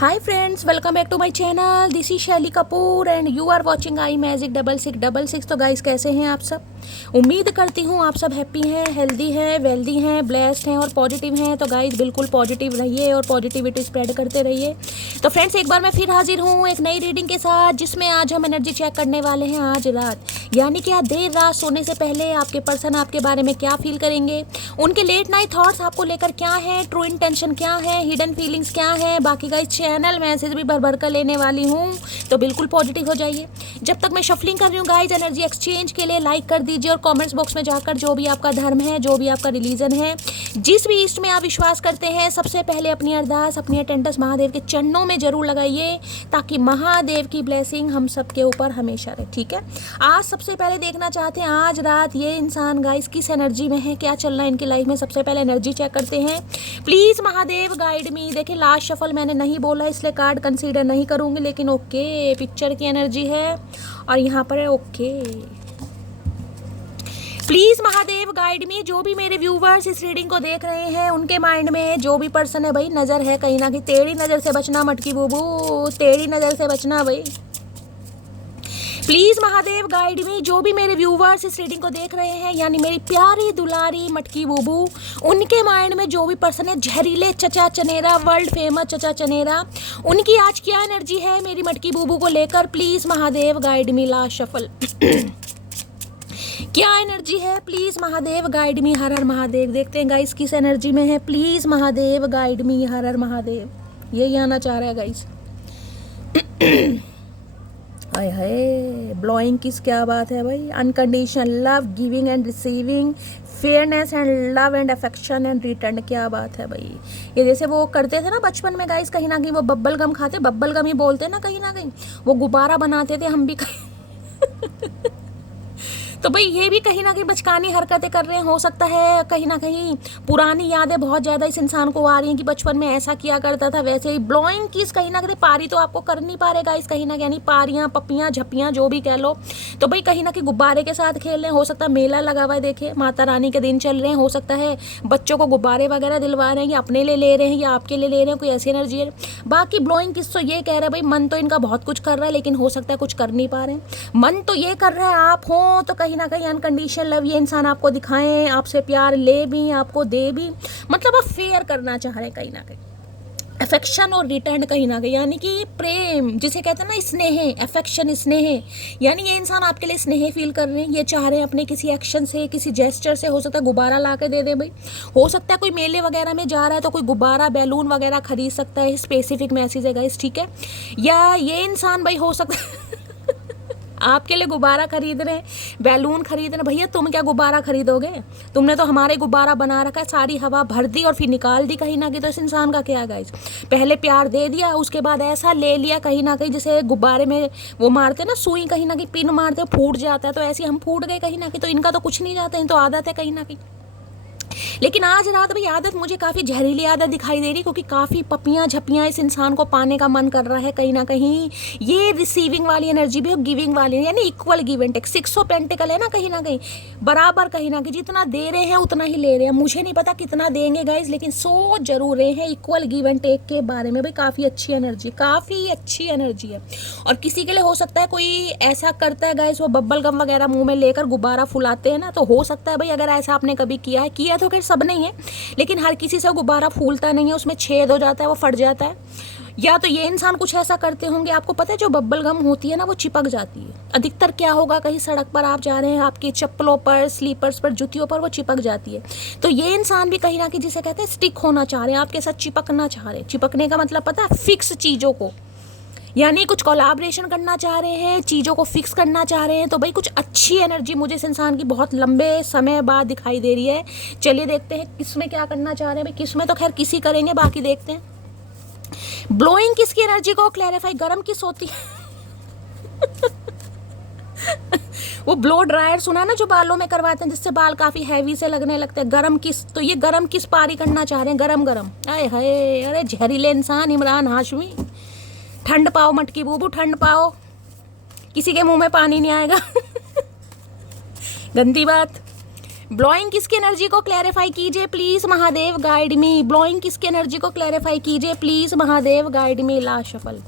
Hi friends, welcome back to my channel. This is Shaili Kapoor and you are watching I magic 6666। तो guys कैसे हैं आप सब? उम्मीद करती हूँ आप सब हैप्पी हैं, हेल्दी हैं, वेल्दी हैं, ब्लेस्ड हैं और पॉजिटिव हैं। तो गाइस बिल्कुल पॉजिटिव रहिए और पॉजिटिविटी स्प्रेड करते रहिए। तो फ्रेंड्स एक बार मैं फिर हाजिर हूँ एक नई रीडिंग के साथ, जिसमें आज हम एनर्जी चेक करने वाले हैं आज रात, यानी कि आज देर रात सोने से पहले आपके पर्सन आपके बारे में क्या फील करेंगे, उनके लेट नाइट थॉट्स आपको लेकर क्या है, ट्रू इंटेंशन क्या है, हिडन फीलिंग्स क्या है। बाकी गाइस चैनल मैसेज भी भर भर कर लेने वाली हूँ, तो बिल्कुल पॉजिटिव हो जाइए। जब तक मैं शफलिंग कर रही हूँ गाइस, एनर्जी एक्सचेंज के लिए लाइक कर दीजिए और कमेंट्स बॉक्स में जाकर जो भी आपका धर्म है, जो भी आपका रिलीजन है, जिस भी ईस्ट में आप विश्वास करते हैं, सबसे पहले अपनी अरदास अपनी अटेंडेंस महादेव के चरणों में जरूर लगाइए, ताकि महादेव की ब्लेसिंग हम सबके ऊपर हमेशा रहे। ठीक है, आज सबसे पहले देखना चाहते हैं आज रात ये इंसान गाइस किस एनर्जी में है, क्या चल रहा है इनकी लाइफ में। सबसे पहले एनर्जी चेक करते हैं। प्लीज महादेव गाइड मी। देखिए लास्ट शफल मैंने नहीं बोला, इसलिए कार्ड कंसीडर नहीं करूंगी, लेकिन ओके पिक्चर की एनर्जी है और यहाँ पर है ओके। प्लीज महादेव गाइड मी। जो भी मेरे व्यूवर्स इस रीडिंग को देख रहे हैं, उनके माइंड में जो भी पर्सन है भाई, नजर है कहीं ना कहीं, टेढ़ी नजर से बचना मटकी बूबू, टेढ़ी नजर से बचना भाई। प्लीज महादेव गाइड मी। जो भी मेरे व्यूवर्स इस रीडिंग को देख रहे हैं, यानी मेरी प्यारी दुलारी मटकी बूबू, उनके माइंड में जो भी पर्सन है, जहरीले चचा चनेरा, वर्ल्ड फेमस चचा चनेरा, उनकी आज क्या एनर्जी है मेरी मटकी बूबू को लेकर। Please Mahadev guide me. Last shuffle क्या एनर्जी है, please Mahadev guide me. Har Har Mahadev. देखते हैं गाइस किस एनर्जी में है। Please Mahadev guide me. Har Har Mahadev. यही आना चाह रहा है गाइस। हाय हाय, ब्लोइंग किस, क्या बात है भाई। Unconditional love, giving and receiving, fairness and love and affection and return, क्या बात है भाई। ये जैसे वो करते थे ना बचपन में गाइस, कहीं ना कहीं वो बब्बल गम खाते, बब्बल गम ही बोलते ना कहीं ना कहीं, वो गुब्बारा बनाते थे, हम भी कहीं तो भाई ये भी कहीं ना कहीं बचकानी हरकतें कर रहे हैं। हो सकता है कहीं ना कहीं पुरानी यादें बहुत ज़्यादा इस इंसान को आ रही हैं कि बचपन में ऐसा किया करता था, वैसे ही ब्लोइंग किस कहीं ना कहीं पारी तो आपको कर नहीं पा रहे गाइस, कहीं ना कहीं पारियाँ पपियाँ झपियाँ जो भी कह लो, तो भाई कहीं ना कहीं गुब्बारे के साथ खेल रहे हैं। हो सकता है मेला लगा हुआ है, देखिए माता रानी के दिन चल रहे हैं, हो सकता है बच्चों को गुब्बारे वगैरह दिलवा रहे हैं, या अपने लिए ले रहे हैं या आपके लिए ले रहे हैं, कोई ऐसी एनर्जी है। बाकी ब्लोइंग किस तो ये कह रहा है भाई, मन तो इनका बहुत कुछ कर रहा है, लेकिन हो सकता है कुछ कर नहीं पा रहे हैं। मन तो ये कर रहा है आप हो तो कहीं ना कहीं अनकंडीशनल लव ये इंसान आपको दिखाएं, आपसे प्यार ले भी, आपको दे भी, मतलब आप फेयर करना चाह रहे हैं कहीं ना कहीं, अफेक्शन और रिटर्न कहीं ना कहीं, यानी कि प्रेम जिसे कहते हैं ना, स्नेह, अफेक्शन, स्नेह, यानी ये इंसान आपके लिए स्नेह फील कर रहे हैं। ये चाह रहे हैं अपने किसी एक्शन से, किसी जेस्चर से, हो सकता है गुब्बारा ला के दे दे भाई, हो सकता है कोई मेले वगैरह में जा रहा है तो कोई गुब्बारा बैलून वगैरह खरीद सकता है, स्पेसिफिक मैसेज है गाइस, ठीक है। या ये इंसान भाई हो सकता है आपके लिए गुब्बारा खरीद रहे हैं, बैलून खरीद रहे हैं। भैया तुम क्या गुब्बारा खरीदोगे, तुमने तो हमारे गुब्बारा बना रखा है, सारी हवा भर दी और फिर निकाल दी कहीं ना कहीं। तो इस इंसान का क्या गाइस, पहले प्यार दे दिया, उसके बाद ऐसा ले लिया कहीं ना कहीं, जैसे गुब्बारे में वो मारते ना सुई, कहीं ना कहीं पिन मारते फूट जाता है, तो ऐसे हम फूट गए कहीं ना कहीं। तो इनका तो कुछ नहीं जाता, इन तो आदत है कहीं ना कहीं। लेकिन आज रात भाई आदत मुझे काफ़ी जहरीली आदत दिखाई दे रही, क्योंकि काफ़ी पपियाँ झपियाँ इस इंसान को पाने का मन कर रहा है कहीं ना कहीं। ये रिसीविंग वाली एनर्जी भी और गिविंग वाली, यानी equal give and take, 6 of pentacles है ना कहीं ना कहीं, बराबर कहीं ना कहीं जितना दे रहे हैं उतना ही ले रहे हैं। मुझे नहीं पता कितना देंगे गाइज, लेकिन सोच जरूर रहे हैं इक्वल गिव एंड टेक के बारे में। भाई काफ़ी अच्छी एनर्जी, काफ़ी अच्छी एनर्जी है। और किसी के लिए हो सकता है कोई ऐसा करता है गाइज, वो बब्बल गम वगैरह मुँह में लेकर गुब्बारा फुलाते हैं ना, तो हो सकता है भाई अगर ऐसा आपने कभी किया है, किया तो खैर सब नहीं है, लेकिन हर किसी से गुब्बारा फूलता नहीं है, उसमें छेद हो जाता है, वो फट जाता है। या तो ये इंसान कुछ ऐसा करते होंगे, आपको पता है जो बब्बल गम होती है ना, वो चिपक जाती है। अधिकतर क्या होगा, कहीं सड़क पर आप जा रहे हैं, आपकी चप्पलों पर, स्लीपर्स पर, जूतियों पर वो चिपक जाती है। तो ये इंसान भी कहीं ना कहीं जिसे कहते हैं स्टिक होना चाह रहे हैं, आपके साथ चिपकना चाह रहे हैं। चिपकने का मतलब पता है, फिक्स चीज़ों को, यानी कुछ कोलैबोरेशन करना चाह रहे हैं, चीज़ों को फिक्स करना चाह रहे हैं। तो भाई कुछ अच्छी एनर्जी मुझे इस इंसान की बहुत लंबे समय बाद दिखाई दे रही है। चलिए देखते हैं किस में क्या करना चाह रहे हैं भाई। किस में तो खैर किसी करेंगे, बाकी देखते हैं। ब्लोइंग किसकी एनर्जी को क्लैरिफाई, गरम किस होती है वो ब्लो ड्रायर सुना ना, जो बालों में करवाते हैं, जिससे बाल काफ़ी हैवी से लगने लगते हैं। गरम किस, तो ये गरम किस पारी करना चाह रहे हैं, गरम गरम। आए हाय, अरे जहरीले इंसान इमरान हाशमी, ठंड पाओ मटकी बूबू, ठंड पाओ, किसी के मुंह में पानी नहीं आएगा गंदी बात। ब्लोइंग किसकी एनर्जी को क्लैरिफाई कीजिए please Mahadev guide me. Blowing किसकी एनर्जी को क्लैरिफाई कीजिए please Mahadev guide me. Last shuffle.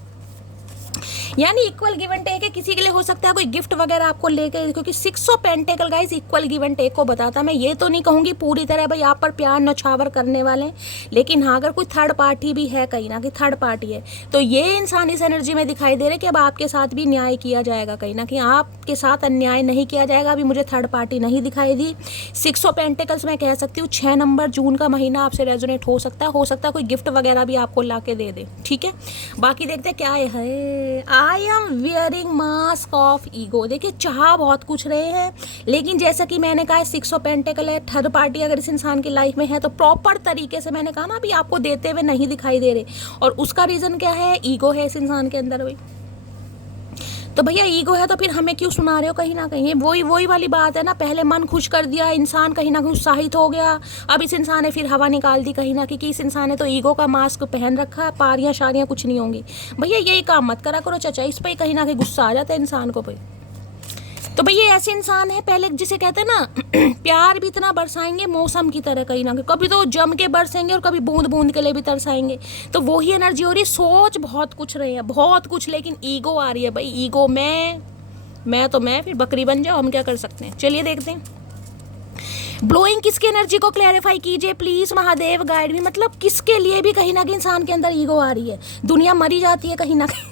यानी इक्वल गिव एंड टेक है। किसी के लिए हो सकता है कोई गिफ्ट वगैरह आपको लेके, क्योंकि 6 of pentacles guys equal give and take को बताता। मैं ये तो नहीं कहूँगी पूरी तरह भाई आप पर प्यार नछावर करने वाले, लेकिन हाँ अगर कोई थर्ड पार्टी भी है कहीं ना कहीं थर्ड पार्टी है, तो ये इंसान इस एनर्जी में दिखाई दे रहे कि अब आपके साथ भी न्याय किया जाएगा, कहीं ना कहीं आपके साथ अन्याय नहीं किया जाएगा। अभी मुझे थर्ड पार्टी नहीं दिखाई दी। 6 ऑफ पेंटिकल्स मैं कह सकती हूँ 6 नंबर जून का महीना आपसे रेजोनेट हो सकता है कोई गिफ्ट वगैरह भी आपको ला के दे दे, ठीक है। बाकी देखते हैं क्या है। I am wearing mask of ego. देखिए चाह बहुत कुछ रहे हैं, लेकिन जैसा कि मैंने कहा 6 ऑफ पेंटिकल है, थर्ड पार्टी अगर इस इंसान की लाइफ में है तो प्रॉपर तरीके से मैंने कहा ना अभी आपको देते हुए नहीं दिखाई दे रहे, और उसका रीजन क्या है, ईगो है इस इंसान के अंदर। भाई तो भैया ईगो है तो फिर हमें क्यों सुना रहे हो, कहीं ना कहीं वही वाली बात है ना। पहले मन खुश कर दिया, इंसान कहीं ना कहीं उत्साहित हो गया, अब इस इंसान ने फिर हवा निकाल दी कहीं ना कहीं कि इस इंसान ने तो ईगो का मास्क पहन रखा, पारियां शारियां कुछ नहीं होंगी। भैया यही काम मत करा करो चाचा, इस पर कहीं ना कहीं गुस्सा आ जाता है इंसान को। भाई तो भैया ऐसे इंसान है पहले जिसे कहते हैं ना प्यार भी इतना बरसाएंगे मौसम की तरह, कहीं ना कहीं कभी तो जम के बरसेंगे और कभी बूंद बूंद के लिए भी तरसाएंगे। तो वही एनर्जी हो रही, सोच बहुत कुछ रहे हैं बहुत कुछ, लेकिन ईगो आ रही है। भाई ईगो मैं फिर बकरी बन जाओ, हम क्या कर सकते हैं। चलिए देखते हैं ब्लोइंग किसकी एनर्जी को क्लैरिफाई कीजिए प्लीज महादेव गाइड भी। मतलब किसके लिए भी कहीं ना कहीं इंसान के अंदर ईगो आ रही है। दुनिया मरी जाती है कहीं ना कहीं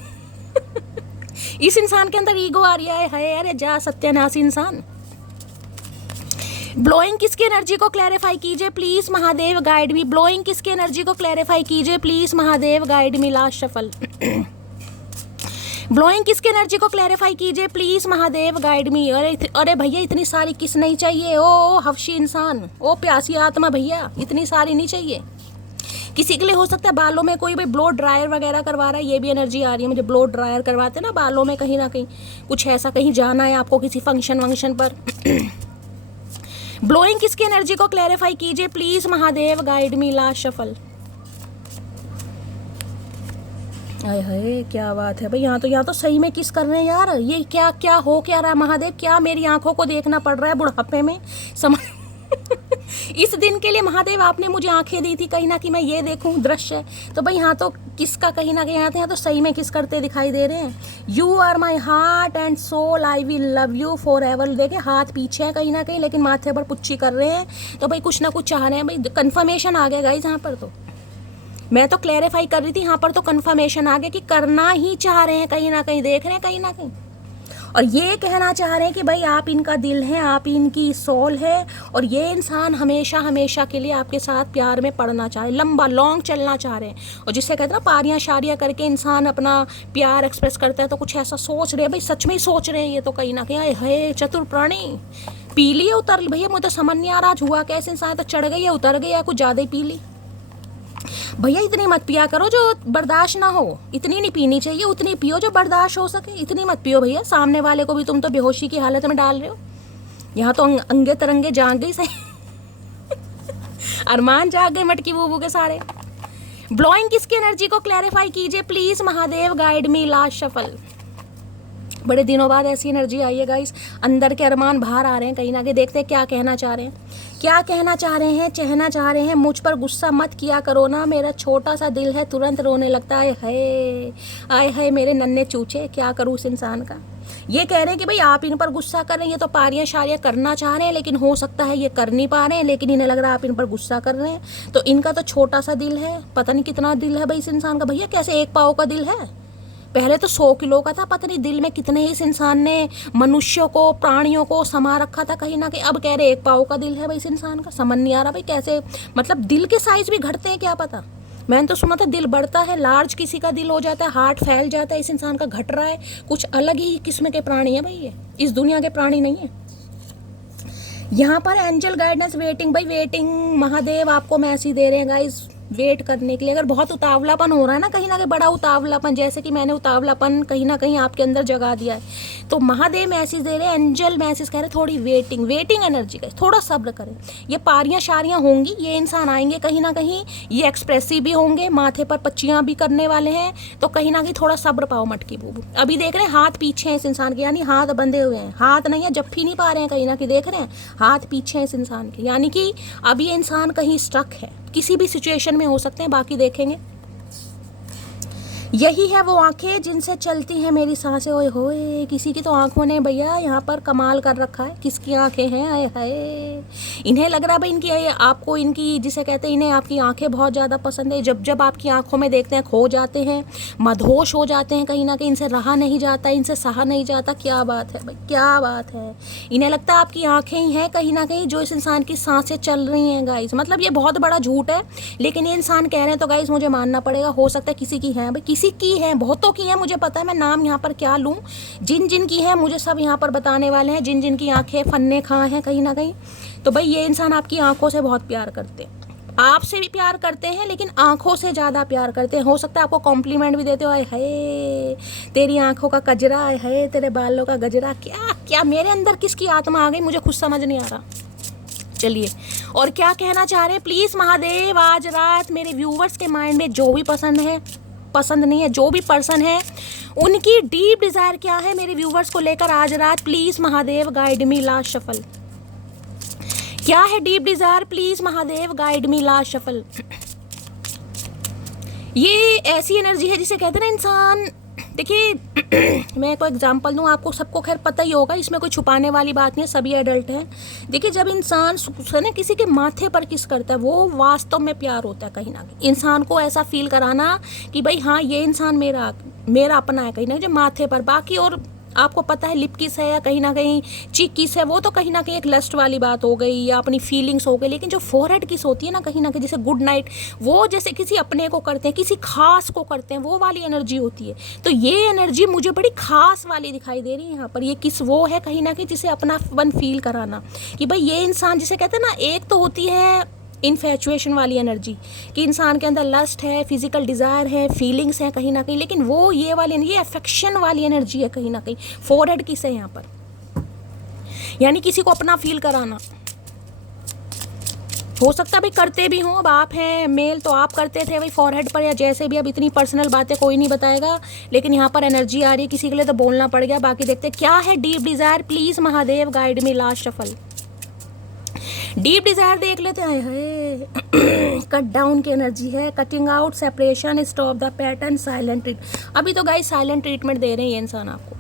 इस इंसान के अंदर ईगो आ रही है। अरे जा सत्यानाशी इंसान। ब्लोइंग किसकी एनर्जी को क्लैरिफाई कीजिए please Mahadev guide me. Blowing किसकी एनर्जी को क्लैरिफाई कीजिए please Mahadev guide me. Last shuffle. Blowing किसकी एनर्जी को क्लैरिफाई कीजिए प्लीज महादेव गाइड मी। अरे भैया इतनी सारी किस नहीं चाहिए, ओ हवशी इंसान, ओ प्यासी आत्मा, भैया इतनी सारी नहीं चाहिए। किसी के लिए हो सकता है बालों में कोई भी ब्लो ड्रायर वगैरह करवा रहा है, ये भी एनर्जी आ रही है मुझे। ब्लो ड्रायर करवाते ना बालों में, कहीं ना कहीं कुछ ऐसा, कहीं जाना है आपको किसी फंक्शन वंक्शन पर ब्लोइंग किसकी एनर्जी को क्लैरिफाई कीजिए please Mahadev guide me. Last shuffle. हाय हाय क्या बात है भाई। यहाँ तो सही में किस कर रहे हैं यार, ये क्या क्या हो क्या रहा है महादेव, क्या मेरी आंखों को देखना पड़ रहा है बुढ़ापे में समझ इस दिन के लिए महादेव आपने मुझे आंखें दी थी कहीं ना कहीं मैं ये देखूं दृश्य। तो भाई यहाँ तो किसका कहीं ना कहीं यहाँ तो सही में किस करते दिखाई दे रहे हैं। You are my heart and soul, I will love you forever. देखे हाथ पीछे है कहीं ना कहीं, लेकिन माथे पर पुच्ची कर रहे हैं। तो भाई कुछ ना कुछ चाह रहे हैं। भाई कन्फर्मेशन आ गया गाइस यहाँ पर। तो मैं तो क्लैरिफाई कर रही थी, यहाँ पर तो कन्फर्मेशन आ गया कि करना ही चाह रहे हैं कहीं ना कहीं, देख रहे हैं कहीं ना कहीं, और ये कहना चाह रहे हैं कि भाई आप इनका दिल है, आप इनकी सोल है, और ये इंसान हमेशा हमेशा के लिए आपके साथ प्यार में पड़ना चाह रहे हैं, लंबा लॉन्ग चलना चाह रहे हैं। और जिससे कहते हैं ना पारियां शारियां करके इंसान अपना प्यार एक्सप्रेस करता है, तो कुछ ऐसा सोच रहे हैं भाई, सच में ही सोच रहे हैं ये तो कहीं ना कहीं। है चतुर प्राणी, पी ली है उतर ली भैया, मुझे तो समझ नहीं आ रहा हुआ कैसे इंसान, तो चढ़ गई है उतर गई या कुछ ज़्यादा ही पी ली। भैया इतनी मत पिया करो जो बर्दाश्त ना हो, इतनी नहीं पीनी चाहिए, उतनी पियो जो बर्दाश्त हो सके। इतनी मत पियो भैया, सामने वाले को भी तुम तो बेहोशी की हालत में डाल रहे हो। यहाँ तो अंगे तरंगे जाग गई सही अरमान जाग गए मटकी बूबू के सारे। ब्लोइंग किसकी एनर्जी को क्लैरिफाई कीजिए please Mahadev guide me. Last shuffle. बड़े दिनों बाद ऐसी एनर्जी आई है गाइस, अंदर के अरमान बाहर आ रहे हैं कहीं ना कहीं। देखते हैं क्या कहना चाह रहे हैं, क्या कहना चाह रहे हैं, कहना चाह रहे हैं मुझ पर गुस्सा मत किया करो ना, मेरा छोटा सा दिल है तुरंत रोने लगता है। आए है मेरे नन्हे चूचे, क्या करूँ उस इंसान का। ये कह रहे हैं कि भाई आप इन पर गुस्सा कर रहे हैं, ये तो पारियां शारियां करना चाह रहे हैं, लेकिन हो सकता है ये कर नहीं पा रहे हैं, लेकिन इन्हें लग रहा है आप इन पर गुस्सा कर रहे हैं। तो इनका तो छोटा सा दिल है, पता नहीं कितना दिल है भाई इस इंसान का। भैया कैसे 1 पाव का दिल है, पहले तो 100 किलो का था, पता नहीं दिल में कितने ही इस इंसान ने मनुष्यों को प्राणियों को समा रखा था कहीं ना कहीं। अब कह रहे 1 पाव का दिल है भाई इस इंसान का। समझ नहीं आ रहा भाई कैसे, मतलब दिल के साइज भी घटते हैं क्या पता। मैंने तो सुना था दिल बढ़ता है, लार्ज किसी का दिल हो जाता है, हार्ट फैल जाता है, इस इंसान का घट रहा है। कुछ अलग ही किस्म के प्राणी है भाई ये, इस दुनिया के प्राणी नहीं है। यहाँ पर एंजल गाइडेंस वेटिंग, भाई वेटिंग महादेव आपको मैसेज दे रहे हैं गाइस, वेट करने के लिए। अगर बहुत उतावलापन हो रहा है ना कहीं बड़ा उतावलापन, जैसे कि मैंने उतावलापन कहीं ना कहीं आपके अंदर जगा दिया है, तो महादेव मैसेज दे रहे हैं, एंजल मैसेज कह रहे हैं थोड़ी वेटिंग एनर्जी का, थोड़ा सब्र करें। ये पारियां शारियां होंगी, ये इंसान आएंगे कहीं ना कहीं, ये एक्सप्रेसिव भी होंगे, माथे पर पच्चियां भी करने वाले हैं, तो कहीं ना कहीं थोड़ा सब्र पाओ मटकी बूबू। अभी देख रहे हैं हाथ पीछे हैं इस इंसान के, यानी हाथ बंधे हुए हैं, हाथ नहीं है, जप्फी नहीं पा रहे हैं, कहीं ना कहीं देख रहे हैं हाथ पीछे हैं इस इंसान के, यानी कि अब ये इंसान कहीं स्टक है, किसी भी सिचुएशन में हो सकते हैं, बाकी देखेंगे। यही है वो आंखें जिनसे चलती हैं मेरी सांसें, ओए होए, किसी की तो आंखों ने भैया यहाँ पर कमाल कर रखा है। किसकी आंखें हैं, आए हाय, इन्हें लग रहा है भाई इनकी, आपको इनकी जिसे कहते हैं, इन्हें आपकी आंखें बहुत ज़्यादा पसंद है। जब जब आपकी आंखों में देखते हैं खो जाते हैं, मदहोश हो जाते हैं, कहीं ना कहीं इनसे रहा नहीं जाता, इनसे सहा नहीं जाता। क्या बात है भाई, क्या बात है। इन्हें लगता है आपकी आंखें ही हैं कहीं ना कहीं जो इस इंसान की सांसें चल रही हैं गाइस। मतलब ये बहुत बड़ा झूठ है, लेकिन ये इंसान कह रहे हैं तो गाइस मुझे मानना पड़ेगा। हो सकता है किसी की है भाई, किसी की है, बहुतों की है, मुझे पता है। मैं नाम यहाँ पर क्या लूँ, जिन जिन की है मुझे सब यहाँ पर बताने वाले हैं, जिन जिन की आंखें फन्ने खां हैं कहीं ना कहीं। तो भाई ये इंसान आपकी आंखों से बहुत प्यार करते हैं, आपसे भी प्यार करते हैं, लेकिन आंखों से ज़्यादा प्यार करते हैं। हो सकता है आपको कॉम्प्लीमेंट भी देते हो, आए हाय तेरी आंखों का कजरा, आए हाय तेरे बालों का गजरा। क्या क्या मेरे अंदर किसकी आत्मा आ गई, मुझे खुद समझ नहीं आ रहा। चलिए, और क्या कहना चाह रहे हैं प्लीज़ महादेव, आज रात मेरे व्यूवर्स के माइंड में जो भी पसंद नहीं है, जो भी पर्सन है, उनकी डीप डिज़ायर क्या है मेरे व्यूवर्स को लेकर आज रात, please Mahadev guide me last shuffle. क्या है deep desire, please Mahadev guide me last shuffle. ये ऐसी एनर्जी है जिसे कहते हैं ना इंसान, देखिए मैं कोई एग्जांपल दूं आपको, सबको खैर पता ही होगा, इसमें कोई छुपाने वाली बात नहीं है, सभी एडल्ट हैं। देखिए जब इंसान ना किसी के माथे पर किस करता है, वो वास्तव में प्यार होता है कहीं ना कहीं। इंसान को ऐसा फील कराना कि भाई हाँ ये इंसान मेरा अपना है कहीं ना कहीं, जो माथे पर। बाकी और आपको पता है लिप किस है या कहीं ना कहीं चीक किस है, वो तो कहीं ना कहीं एक लस्ट वाली बात हो गई या अपनी फीलिंग्स हो गई। लेकिन जो फोरहेड किस होती है ना कहीं जैसे गुड नाइट, वो जैसे किसी अपने को करते हैं, किसी खास को करते हैं, वो वाली एनर्जी होती है। तो ये एनर्जी मुझे बड़ी खास वाली दिखाई दे रही है यहाँ पर। ये किस वो है कहीं ना कहीं जिसे अपनापन फील कराना, कि भाई ये इंसान जिसे कहते हैं ना, एक तो होती है इन्फैचुएशन वाली एनर्जी, कि इंसान के अंदर लस्ट है, फिजिकल डिज़ायर है, फीलिंग्स है कहीं ना कहीं, लेकिन वो ये वाली, ये अफेक्शन वाली एनर्जी है कहीं ना कहीं। फोरहेड किस है यहाँ पर, यानी किसी को अपना फील कराना। हो सकता है भाई करते भी हों, अब आप हैं मेल तो आप करते थे भाई फॉरहेड पर, या जैसे भी। अब इतनी पर्सनल बातें कोई नहीं बताएगा, लेकिन यहाँ पर एनर्जी आ रही है किसी के लिए तो बोलना पड़ गया। बाकी देखते हैं क्या है deep desire, please Mahadev guide me last shuffle. Deep desire देख लेते हैं। कट डाउन की एनर्जी है, cutting out, separation, stop the pattern, silent treat. अभी तो गाइस साइलेंट ट्रीटमेंट दे रहे हैं ये इंसान आपको।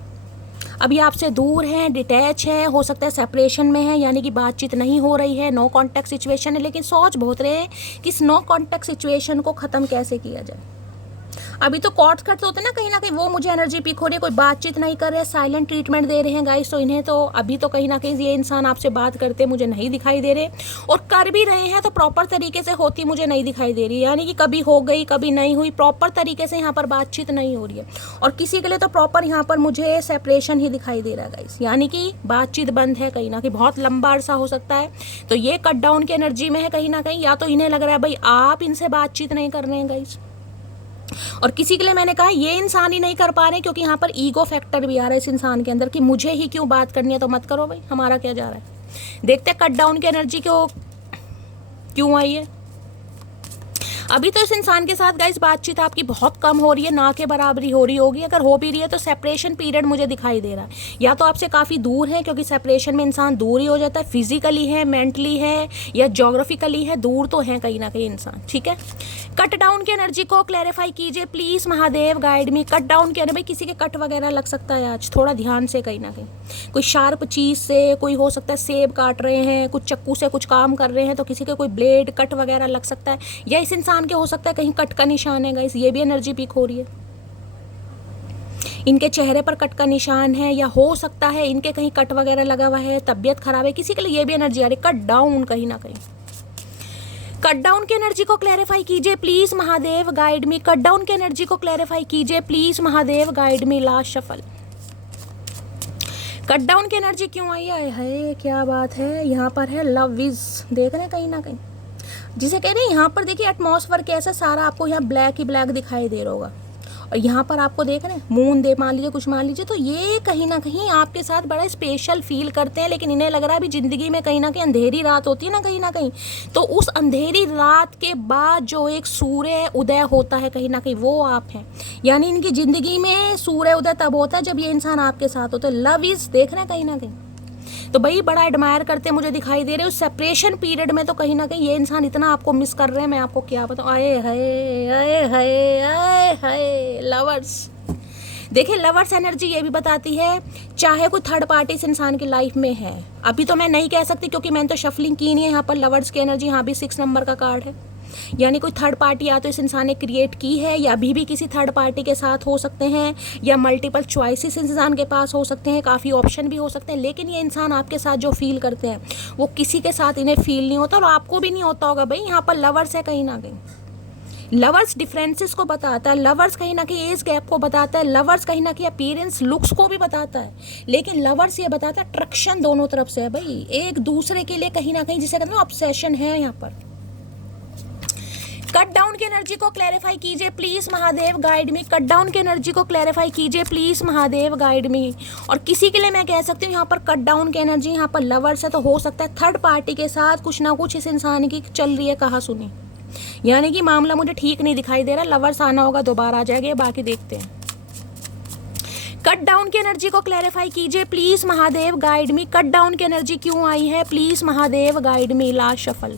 अभी आपसे दूर है, डिटैच है, हो सकता है सेपरेशन में है, यानी कि बातचीत नहीं हो रही है, नो कॉन्टैक्ट सिचुएशन है, लेकिन सोच बहुत रहे हैं कि इस नो कॉन्टैक्ट सिचुएशन को ख़त्म कैसे किया जाए। अभी तो कॉर्ड्स कट होते हैं ना कहीं वो मुझे एनर्जी पिक हो रही है, कोई बातचीत नहीं कर रहे, साइलेंट ट्रीटमेंट दे रहे हैं गाइस। तो इन्हें तो अभी तो कहीं ना कहीं ये इंसान आपसे बात करते मुझे नहीं दिखाई दे रहे, और कर भी रहे हैं तो प्रॉपर तरीके से होती मुझे नहीं दिखाई दे रही, यानी कि कभी हो गई कभी नहीं हुई, प्रॉपर तरीके से यहाँ पर बातचीत नहीं हो रही है। और किसी के लिए तो प्रॉपर यहाँ पर मुझे सेपरेशन ही दिखाई दे रहा है गाइस, यानी कि बातचीत बंद है कहीं ना कहीं, बहुत लंबा अरसा हो सकता है। तो ये कट डाउन की एनर्जी में है कहीं ना कहीं, या तो इन्हें लग रहा है भाई आप इनसे बातचीत नहीं कर रहे हैं गाइस। और किसी के लिए मैंने कहा ये इंसान ही नहीं कर पा रहे, क्योंकि यहाँ पर ईगो फैक्टर भी आ रहा है इस इंसान के अंदर कि मुझे ही क्यों बात करनी है, तो मत करो भाई, हमारा क्या जा रहा है। देखते हैं कट डाउन की एनर्जी क्यों आई है। अभी तो इस इंसान के साथ गाइस बातचीत आपकी बहुत कम हो रही है, ना के बराबरी हो रही होगी। अगर हो भी रही है तो सेपरेशन पीरियड मुझे दिखाई दे रहा है, या तो आपसे काफ़ी दूर है, क्योंकि सेपरेशन में इंसान दूर ही हो जाता है, फिजिकली है, मेंटली है, या जोग्राफिकली है, दूर तो है कहीं ना कहीं इंसान। ठीक है, कट डाउन की एनर्जी को क्लैरिफाई कीजिए please Mahadev guide me. Cut down की भाई किसी के कट वगैरह लग सकता है आज, थोड़ा ध्यान से कहीं ना कहीं, कोई शार्प चीज़ से, कोई हो सकता है सेब काट रहे हैं, कुछ चक्कू से कुछ काम कर रहे हैं, तो किसी के कोई ब्लेड कट वगैरह लग सकता है, या इस इंसान के हो सकता है कहीं कट का निशान है गाइस, ये भी एनर्जी पीक हो रही है। इनके चेहरे पर कट का निशान है, या हो सकता है इनके कहीं कट वगैरह लगा हुआ है, तबीयत खराब है, किसी के लिए ये भी एनर्जी आ रही है। कट डाउन कहीं ना कहीं, कट डाउन की एनर्जी को क्लैरिफाई कीजिए please Mahadev guide me. Cut down की एनर्जी को क्लैरिफाई कीजिए please Mahadev guide me. Last shuffle, cut down की एनर्जी क्यों आई है? क्या बात है, यहाँ पर है लव इज, देख रहे हैं कहीं ना कहीं जिसे कह रहे हैं यहाँ पर देखिए एटमॉस्फेयर कैसा सारा आपको यहाँ ब्लैक ही ब्लैक दिखाई दे रहा होगा, और यहाँ पर आपको देख रहे हैं मून दे मान लीजिए कुछ मान लीजिए, तो ये कहीं ना कहीं आपके साथ बड़ा स्पेशल फील करते हैं, लेकिन इन्हें लग रहा है भी ज़िंदगी में कहीं ना कहीं अंधेरी रात होती है ना कहीं, तो उस अंधेरी रात के बाद जो एक सूर्य उदय होता है कहीं ना कहीं वो आप हैं। यानी इनकी ज़िंदगी में सूर्य उदय तब होता है जब ये इंसान आपके साथ होता है। लव इज़ देख रहे हैं कहीं ना कहीं, तो भाई बड़ा एडमायर करते मुझे दिखाई दे रहे उस सेपरेशन पीरियड में, तो कहीं ना कहीं ये इंसान इतना आपको मिस कर रहे हैं, मैं आपको क्या बताऊँ। आए हाय आए हाय आए हाय लवर्स। देखिए लवर्स एनर्जी ये भी बताती है चाहे कोई थर्ड पार्टी इस इंसान की लाइफ में है, अभी तो मैं नहीं कह सकती क्योंकि मैंने तो शफलिंग की नहीं है। यहाँ पर लवर्स की एनर्जी, यहाँ भी 6 नंबर का कार्ड है, यानी कोई थर्ड पार्टी या तो इस इंसान ने क्रिएट की है या अभी भी किसी थर्ड पार्टी के साथ हो सकते हैं, या मल्टीपल चॉइसेस इंसान के पास हो सकते हैं, काफ़ी ऑप्शन भी हो सकते हैं, लेकिन ये इंसान आपके साथ जो फील करते हैं वो किसी के साथ इन्हें फील नहीं होता, और आपको भी नहीं होता होगा भाई। यहाँ पर लवर्स है कहीं ना कहीं, लवर्स डिफरेंसेस को बताता है, लवर्स कहीं ना कहीं एज गैप को बताता है, लवर्स कहीं ना कहीं अपीयरेंस लुक्स को भी बताता है, लेकिन लवर्स ये बताता है अट्रैक्शन दोनों तरफ से है भाई, एक दूसरे के लिए कहीं ना कहीं जिसे कहते हैं ऑब्सेशन है। यहाँ पर कट डाउन की एनर्जी को क्लैरिफाई कीजिए please Mahadev guide me, cut down की एनर्जी को क्लैरिफाई कीजिए प्लीज महादेव गाइड मी। और किसी के लिए मैं कह सकती हूँ यहाँ पर कट डाउन की एनर्जी, यहाँ पर लवर्स है तो हो सकता है थर्ड पार्टी के साथ कुछ ना कुछ इस इंसान की चल रही है कहा सुनी, यानी कि मामला मुझे ठीक नहीं दिखाई दे रहा। लवर्स आना होगा दोबारा आ जाएगा, बाकी देखते हैं। कट डाउन की एनर्जी को क्लैरिफाई कीजिए please Mahadev guide me, cut down की एनर्जी क्यों आई है please Mahadev guide me. Last shuffle,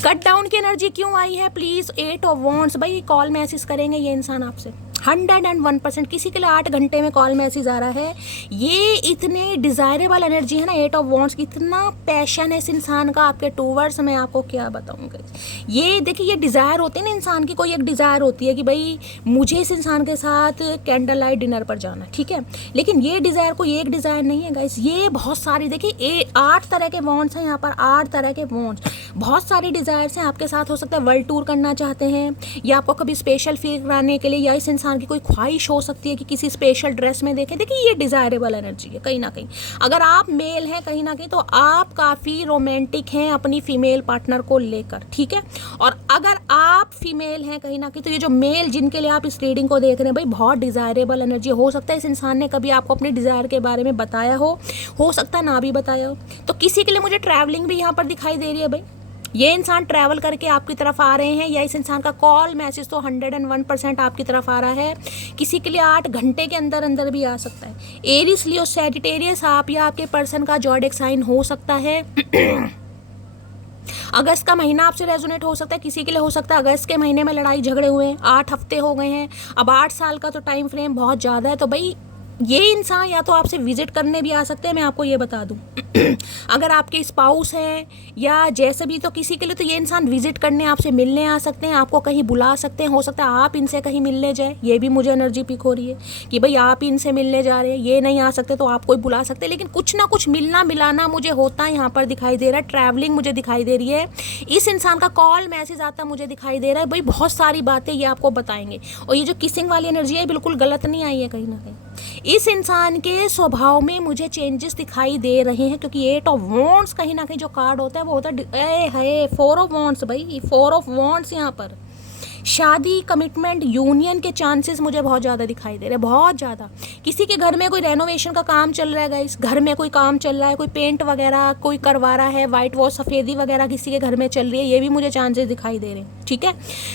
cut down की एनर्जी क्यों आई है प्लीज। 8 ऑफ वॉन्ड्स, भाई कॉल मैसेज करेंगे ये इंसान आपसे 101%, किसी के लिए 8 घंटे में कॉल मैसेज आ रहा है। ये इतने डिज़ायरेबल एनर्जी है ना 8 ऑफ वॉन्ड्स की, इतना पैशन है इस इंसान का आपके टूवर्ड्स, मैं आपको क्या बताऊंगा। ये देखिए ये डिज़ायर होती है ना इंसान की, कोई एक डिज़ायर होती है कि भाई मुझे इस इंसान के साथ कैंडल लाइट डिनर पर जाना, ठीक है, लेकिन ये डिज़ायर कोई एक डिज़ायर नहीं है गाइस, ये बहुत सारी, देखिए 8 तरह के वॉन्ड्स हैं यहाँ पर, 8 तरह के वॉन्ड्स, बहुत सारी डिज़ायर्स हैं आपके साथ। हो सकता है वर्ल्ड टूर करना चाहते हैं, या आपको कभी स्पेशल फील कराने के लिए, या इस इंसान की कोई ख्वाहिश हो सकती है कि किसी स्पेशल ड्रेस में देखें। देखिए ये डिज़ायरेबल एनर्जी है कहीं ना कहीं। अगर आप मेल हैं कहीं ना कहीं तो आप काफ़ी रोमांटिक हैं अपनी फीमेल पार्टनर को लेकर, ठीक है, और अगर आप फीमेल हैं कहीं ना कहीं तो ये जो मेल जिनके लिए आप इस रीडिंग को देख रहे हैं भाई बहुत डिज़ायरेबल एनर्जी। हो सकता है इस इंसान ने कभी आपको अपने डिज़ायर के बारे में बताया हो सकता है ना भी बताया हो। तो किसी के लिए मुझे ट्रैवलिंग भी यहाँ पर दिखाई दे रही है भाई, ये इंसान ट्रैवल करके आपकी तरफ आ रहे हैं, या इस इंसान का कॉल मैसेज तो 101% आपकी तरफ आ रहा है। किसी के लिए 8 घंटे के अंदर अंदर भी आ सकता है। एरिस, लियो, सैजिटेरियस आप या आपके पर्सन का ज़ोडिएक साइन हो सकता है। अगस्त का महीना आपसे रेजोनेट हो सकता है, किसी के लिए हो सकता है अगस्त के महीने में लड़ाई झगड़े हुए हैं, 8 हफ्ते हो गए हैं, अब 8 साल का तो टाइम फ्रेम बहुत ज़्यादा है। तो भाई ये इंसान या तो आपसे विजिट करने भी आ सकते हैं, मैं आपको ये बता दूं। अगर आपके स्पाउस हैं या जैसे भी, तो किसी के लिए तो ये इंसान विजिट करने आपसे मिलने आ सकते हैं, आपको कहीं बुला सकते हैं। हो सकता है आप इनसे कहीं मिलने जाए, ये भी मुझे एनर्जी पिक हो रही है कि भाई आप इनसे मिलने जा रहे हैं, ये नहीं आ सकते तो आप कोई बुला सकते हैं, लेकिन कुछ ना कुछ मिलना मिलाना मुझे होता है यहाँ पर दिखाई दे रहा है। ट्रैवलिंग मुझे दिखाई दे रही है, इस इंसान का कॉल मैसेज आता मुझे दिखाई दे रहा है। भाई बहुत सारी बातें ये आपको बताएंगे, और ये जो किसिंग वाली एनर्जी है बिल्कुल गलत नहीं आई है कहीं ना कहीं। इस इंसान के स्वभाव में मुझे चेंजेस दिखाई दे रहे हैं, क्योंकि 8 ऑफ वॉन्ड्स कहीं ना कहीं जो कार्ड होता है वो होता है 4 ऑफ वॉन्ड्स। भाई 4 ऑफ वॉन्ड्स यहाँ पर शादी, कमिटमेंट, यूनियन के चांसेस मुझे बहुत ज़्यादा दिखाई दे रहे हैं, बहुत ज़्यादा। किसी के घर में कोई रेनोवेशन का काम चल रहा है गाइस, घर में कोई काम चल रहा है, कोई पेंट वगैरह कोई करवा रहा है, वाइट वॉश सफ़ेदी वगैरह किसी के घर में चल रही है, ये भी मुझे चांसेस दिखाई दे रहे हैं, ठीक है।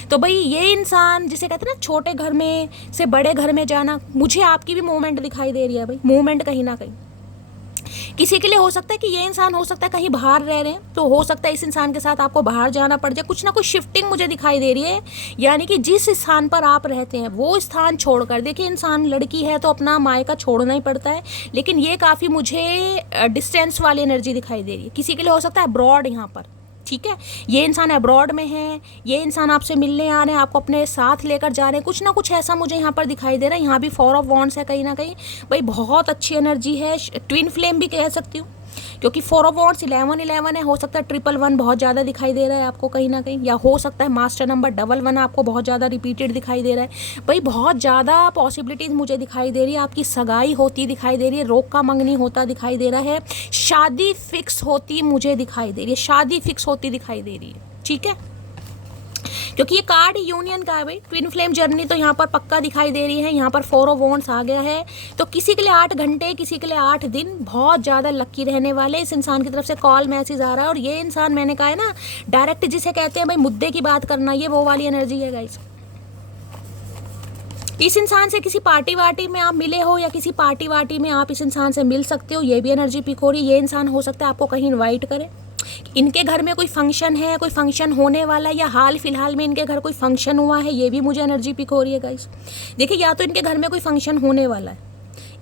तो भाई ये इंसान जिसे कहते हैं ना छोटे घर में से बड़े घर में जाना, मुझे आपकी भी मूवमेंट दिखाई दे रही है भाई, मूवमेंट कहीं ना कहीं। किसी के लिए हो सकता है कि ये इंसान हो सकता है कहीं बाहर रह रहे हैं, तो हो सकता है इस इंसान के साथ आपको बाहर जाना पड़ जाए, कुछ ना कुछ शिफ्टिंग मुझे दिखाई दे रही है। यानी कि जिस स्थान पर आप रहते हैं वो स्थान छोड़कर, देखिए इंसान लड़की है तो अपना मायका छोड़ना ही पड़ता है, लेकिन ये काफ़ी मुझे डिस्टेंस वाली एनर्जी दिखाई दे रही है। किसी के लिए हो सकता है अब्रॉड यहाँ पर, ठीक है, ये इंसान अब्रॉड में है, ये इंसान आपसे मिलने आ रहे हैं, आपको अपने साथ लेकर जा रहे हैं, कुछ ना कुछ ऐसा मुझे यहाँ पर दिखाई दे रहा है। यहाँ भी 4 ऑफ वॉन्ड्स है कहीं ना कहीं, भाई बहुत अच्छी एनर्जी है, ट्विन फ्लेम भी कह सकती हूँ। क्योंकि 4 ऑफ वॉन्ड्स 11 है, हो सकता है 111 बहुत ज़्यादा दिखाई दे रहा है आपको कहीं ना कहीं, या हो सकता है मास्टर नंबर 11 आपको बहुत ज़्यादा रिपीटेड दिखाई दे रहा है। भाई बहुत ज़्यादा पॉसिबिलिटीज़ मुझे दिखाई दे रही है, आपकी सगाई होती दिखाई दे रही है, रोका मंगनी होता दिखाई दे रहा है, शादी फिक्स होती मुझे दिखाई दे रही है, शादी फिक्स होती दिखाई दे रही है, ठीक है। क्योंकि ये कार्ड यूनियन का है भाई, ट्विन फ्लेम जर्नी तो यहाँ पर पक्का दिखाई दे रही है। यहाँ पर 4 ऑफ वॉन्ड्स आ गया है, तो किसी के लिए 8 घंटे, किसी के लिए 8 दिन बहुत ज़्यादा लक्की रहने वाले। इस इंसान की तरफ से कॉल मैसेज आ रहा है, और ये इंसान मैंने कहा है ना डायरेक्ट जिसे कहते हैं भाई मुद्दे की बात करना, ये वो वाली एनर्जी है गाइस। इस इंसान से किसी पार्टी वार्टी में आप मिले हो, या किसी पार्टी वार्टी में आप इस इंसान से मिल सकते हो, ये भी एनर्जी पिक हो रही है। ये इंसान हो सकता है आपको कहीं इनवाइट करे, इनके घर में कोई फंक्शन है, कोई फंक्शन होने वाला है, या हाल फिलहाल में इनके घर कोई फंक्शन हुआ है, ये भी मुझे एनर्जी पिक हो रही है गाइस। देखिए या तो इनके घर में कोई फंक्शन होने वाला है,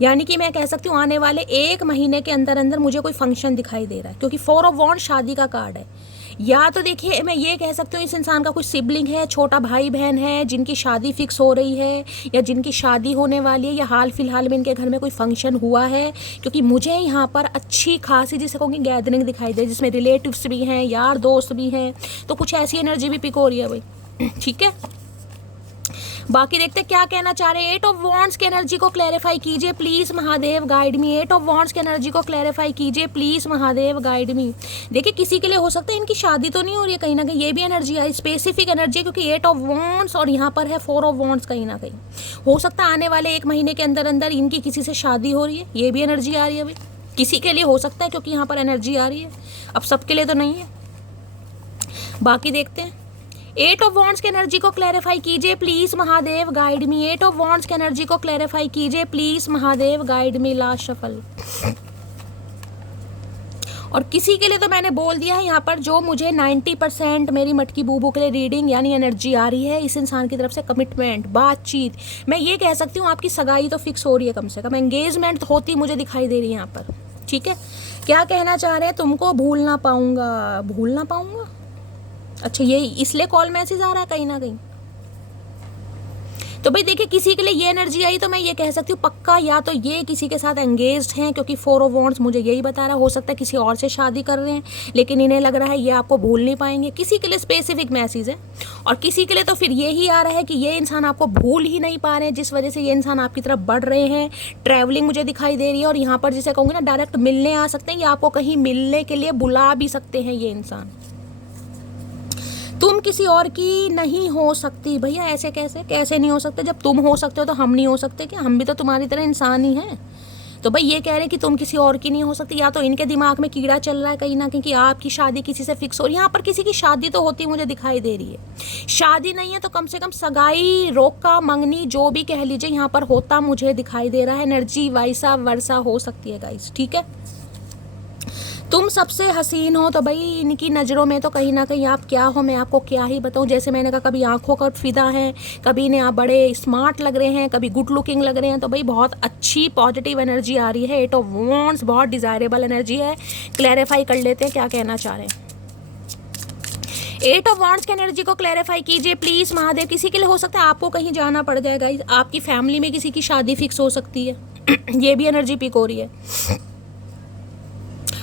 यानी कि मैं कह सकती हूँ आने वाले 1 महीने के अंदर अंदर मुझे कोई फंक्शन दिखाई दे रहा है, क्योंकि 4 ऑफ वॉन्ड शादी का कार्ड है। या तो देखिए मैं ये कह सकती हूँ इस इंसान का कोई सिबलिंग है, छोटा भाई बहन है जिनकी शादी फिक्स हो रही है, या जिनकी शादी होने वाली है, या हाल फिलहाल में इनके घर में कोई फंक्शन हुआ है। क्योंकि मुझे यहाँ पर अच्छी खासी जिसे कहूँगी गैदरिंग दिखाई दे, जिसमें रिलेटिव्स भी हैं, यार दोस्त भी हैं, तो कुछ ऐसी एनर्जी भी पिक हो रही है भाई, ठीक है। बाकी देखते क्या कहना चाह रहे हैं। 8 ऑफ वॉन्ड्स की एनर्जी को क्लैरिफाई कीजिए please Mahadev, guide me. 8 of wands की एनर्जी को क्लैरिफाई कीजिए प्लीज महादेव, गाइड मी। देखिए किसी के लिए हो सकता है इनकी शादी तो नहीं हो रही है कहीं ना कहीं, ये भी एनर्जी है, स्पेसिफिक एनर्जी है, क्योंकि 8 ऑफ वॉन्ड्स और यहाँ पर है 4 ऑफ वॉन्ड्स। कहीं ना कहीं हो सकता है आने वाले 1 महीने के अंदर अंदर इनकी किसी से शादी हो रही है, ये भी एनर्जी आ रही है भाई। किसी के लिए हो सकता है, क्योंकि यहाँ पर एनर्जी आ रही है, अब सबके लिए तो नहीं है। बाकी देखते हैं 8 ऑफ वॉन्ड्स की एनर्जी को क्लैरिफाई कीजिए please Mahadev, guide me. 8 of wands की एनर्जी को क्लैरिफाई कीजिए please Mahadev, guide me. Last shuffle. और किसी के लिए तो मैंने बोल दिया है यहाँ पर, जो मुझे 90% मेरी मटकी बूबू के लिए रीडिंग यानी एनर्जी आ रही है इस इंसान की तरफ से, कमिटमेंट, बातचीत। मैं ये कह सकती हूँ आपकी सगाई तो फिक्स हो रही है, कम से कम एंगेजमेंट होती मुझे दिखाई दे रही है यहाँ पर, ठीक है। क्या कहना चाह रहे हैं, तुमको भूल ना पाऊंगा, भूल ना पाऊंगा। अच्छा ये इसलिए कॉल मैसेज आ रहा है कहीं ना कहीं। तो भाई देखिए किसी के लिए ये एनर्जी आई तो मैं ये कह सकती हूँ पक्का या तो ये किसी के साथ एंगेज्ड हैं, क्योंकि 4 ऑफ वॉन्ड्स मुझे यही बता रहा है। हो सकता है किसी और से शादी कर रहे हैं, लेकिन इन्हें लग रहा है ये आपको भूल नहीं पाएंगे। किसी के लिए स्पेसिफिक मैसेज है, और किसी के लिए तो फिर यही आ रहा है कि ये इंसान आपको भूल ही नहीं पा रहे हैं, जिस वजह से ये इंसान आपकी तरफ बढ़ रहे हैं। ट्रैवलिंग मुझे दिखाई दे रही है, और यहाँ पर जिसे कहूँगी ना डायरेक्ट मिलने आ सकते हैं, या आपको कहीं मिलने के लिए बुला भी सकते हैं ये इंसान। तुम किसी और की नहीं हो सकती भैया, ऐसे कैसे नहीं हो सकते, जब तुम हो सकते हो तो हम नहीं हो सकते क्या? हम भी तो तुम्हारी तरह इंसान ही हैं। तो भाई ये कह रहे हैं कि तुम किसी और की नहीं हो सकती, या तो इनके दिमाग में कीड़ा चल रहा है कहीं ना कहीं कि आपकी शादी किसी से फिक्स हो रही है। यहाँ पर किसी की शादी तो होती मुझे दिखाई दे रही है, शादी नहीं है तो कम से कम सगाई, रोका मंगनी जो भी कह लीजिए यहाँ पर होता मुझे दिखाई दे रहा है। एनर्जी वैसा वर्षा हो सकती है गाइस, ठीक है। तुम सबसे हसीन हो, तो भाई इनकी नज़रों में तो कहीं ना कहीं आप क्या हो मैं आपको क्या ही बताऊं। जैसे मैंने कहा कभी आंखों का फिदा हैं, कभी इन्हें आप बड़े स्मार्ट लग रहे हैं, कभी गुड लुकिंग लग रहे हैं। तो भाई बहुत अच्छी पॉजिटिव एनर्जी आ रही है। 8 ऑफ वॉन्ड्स बहुत डिज़ायरेबल एनर्जी है। क्लैरिफाई कर लेते हैं क्या कहना चाह रहे हैं। 8 ऑफ वॉन्ड्स की एनर्जी को क्लैरिफाई कीजिए प्लीज़ महादेव। किसी के लिए हो सकता है आपको कहीं जाना पड़ जाएगा, आपकी फैमिली में किसी की शादी फिक्स हो सकती है ये भी एनर्जी पिक हो रही है।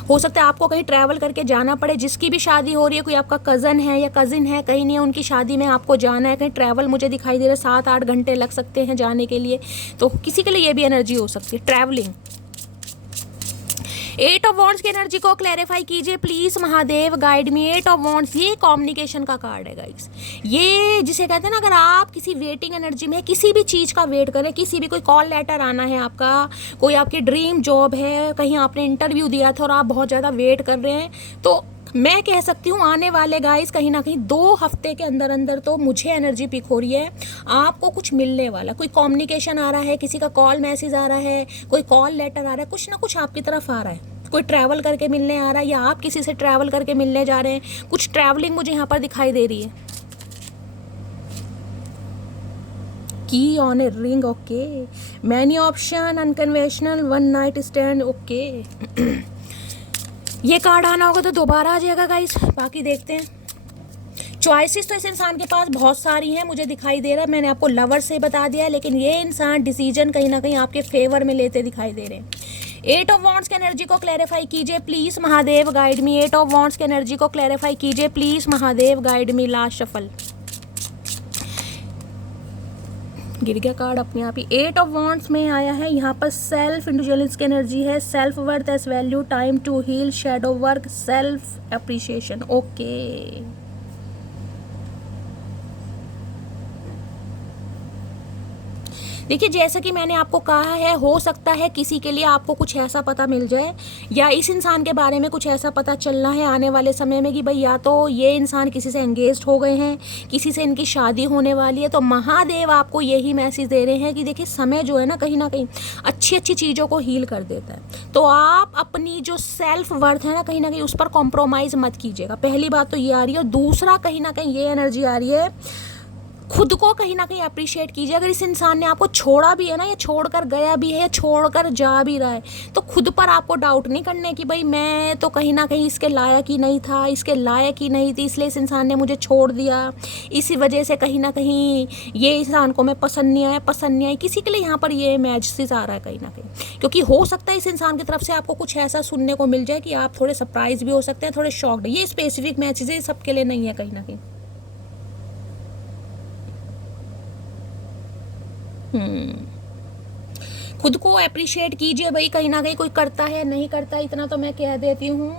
हो सकता है आपको कहीं ट्रैवल करके जाना पड़े, जिसकी भी शादी हो रही है, कोई आपका कज़न है या कज़िन है कहीं नहीं है, उनकी शादी में आपको जाना है कहीं। ट्रैवल मुझे दिखाई दे रहा है, 7-8 घंटे लग सकते हैं जाने के लिए, तो किसी के लिए ये भी एनर्जी हो सकती है, ट्रैवलिंग। 8 ऑफ वॉन्ड्स की एनर्जी को क्लैरिफाई कीजिए please Mahadev, guide me. 8 of wands ये कम्युनिकेशन का कार्ड है गाइस। ये जिसे कहते हैं ना, अगर आप किसी वेटिंग एनर्जी में किसी भी चीज़ का वेट करें, किसी भी कोई कॉल लेटर आना है आपका, कोई आपकी ड्रीम जॉब है, कहीं आपने इंटरव्यू दिया था और आप बहुत ज़्यादा वेट कर रहे हैं, तो मैं कह सकती हूँ आने वाले गाइस कहीं ना कहीं 2 हफ्ते के अंदर अंदर तो मुझे एनर्जी पिक हो रही है, आपको कुछ मिलने वाला। कोई कम्युनिकेशन आ रहा है, किसी का कॉल मैसेज आ रहा है, कोई कॉल लेटर आ रहा है, कुछ ना कुछ आपकी तरफ आ रहा है। कोई ट्रैवल करके मिलने आ रहा है, या आप किसी से ट्रैवल करके मिलने जा रहे हैं। कुछ ट्रैवलिंग मुझे यहाँ पर दिखाई दे रही है। की on a ring, okay. Many option, unconventional, 1 night stand, okay. ये कार्ड आना होगा तो दोबारा आ जाएगा गाइस। बाकी देखते हैं। चॉइसेस तो इस इंसान के पास बहुत सारी हैं मुझे दिखाई दे रहा है। मैंने आपको लवर से बता दिया है, लेकिन ये इंसान डिसीजन कहीं ना कहीं आपके फेवर में लेते दिखाई दे रहे हैं। एट ऑफ वॉन्ड्स की एनर्जी को क्लैरिफाई कीजिए please Mahadev, guide me. Eight of wands की एनर्जी को क्लैरिफाई कीजिए please Mahadev, guide me. Last shuffle, गिर गया कार्ड अपने आप ही। एट ऑफ वॉन्ड्स में आया है यहाँ पर सेल्फ इंडिविजुअलिस्ट की एनर्जी है, self worth as value, time to heal, shadow work, self appreciation. Okay, देखिए जैसा कि मैंने आपको कहा है, हो सकता है किसी के लिए आपको कुछ ऐसा पता मिल जाए या इस इंसान के बारे में कुछ ऐसा पता चलना है आने वाले समय में कि भाई या तो ये इंसान किसी से एंगेज्ड हो गए हैं, किसी से इनकी शादी होने वाली है। तो महादेव आपको यही मैसेज दे रहे हैं कि देखिए समय जो है ना कहीं अच्छी अच्छी चीज़ों को हील कर देता है। तो आप अपनी जो सेल्फ वर्थ है ना कहीं उस पर कॉम्प्रोमाइज़ मत कीजिएगा। पहली बात तो ये आ रही है। और दूसरा कहीं ना कहीं ये एनर्जी आ रही है, खुद को कहीं ना कहीं अप्रिशिएट कीजिए। अगर इस इंसान ने आपको छोड़ा भी है ना, या छोड़कर गया भी है, या छोड़कर जा भी रहा है, तो खुद पर आपको डाउट नहीं करने कि भाई मैं तो कहीं ना कहीं इसके लायक ही नहीं था, इसके लायक ही नहीं थी, इसलिए इस इंसान ने मुझे छोड़ दिया, इसी वजह से कहीं ना कहीं ये इंसान को मैं पसंद नहीं आई। किसी के लिए यहाँ पर ये मैसेज आ रहा है कहीं ना कहीं, क्योंकि हो सकता है इस इंसान की तरफ से आपको कुछ ऐसा सुनने को मिल जाए कि आप थोड़े सरप्राइज भी हो सकते हैं, थोड़े शॉक्ड। ये स्पेसिफिक मैसेज है, सबके लिए नहीं है कहीं ना कहीं। खुद को अप्रिशिएट कीजिए भाई, कहीं ना कहीं कोई करता है नहीं करता, इतना तो मैं कह देती हूँ।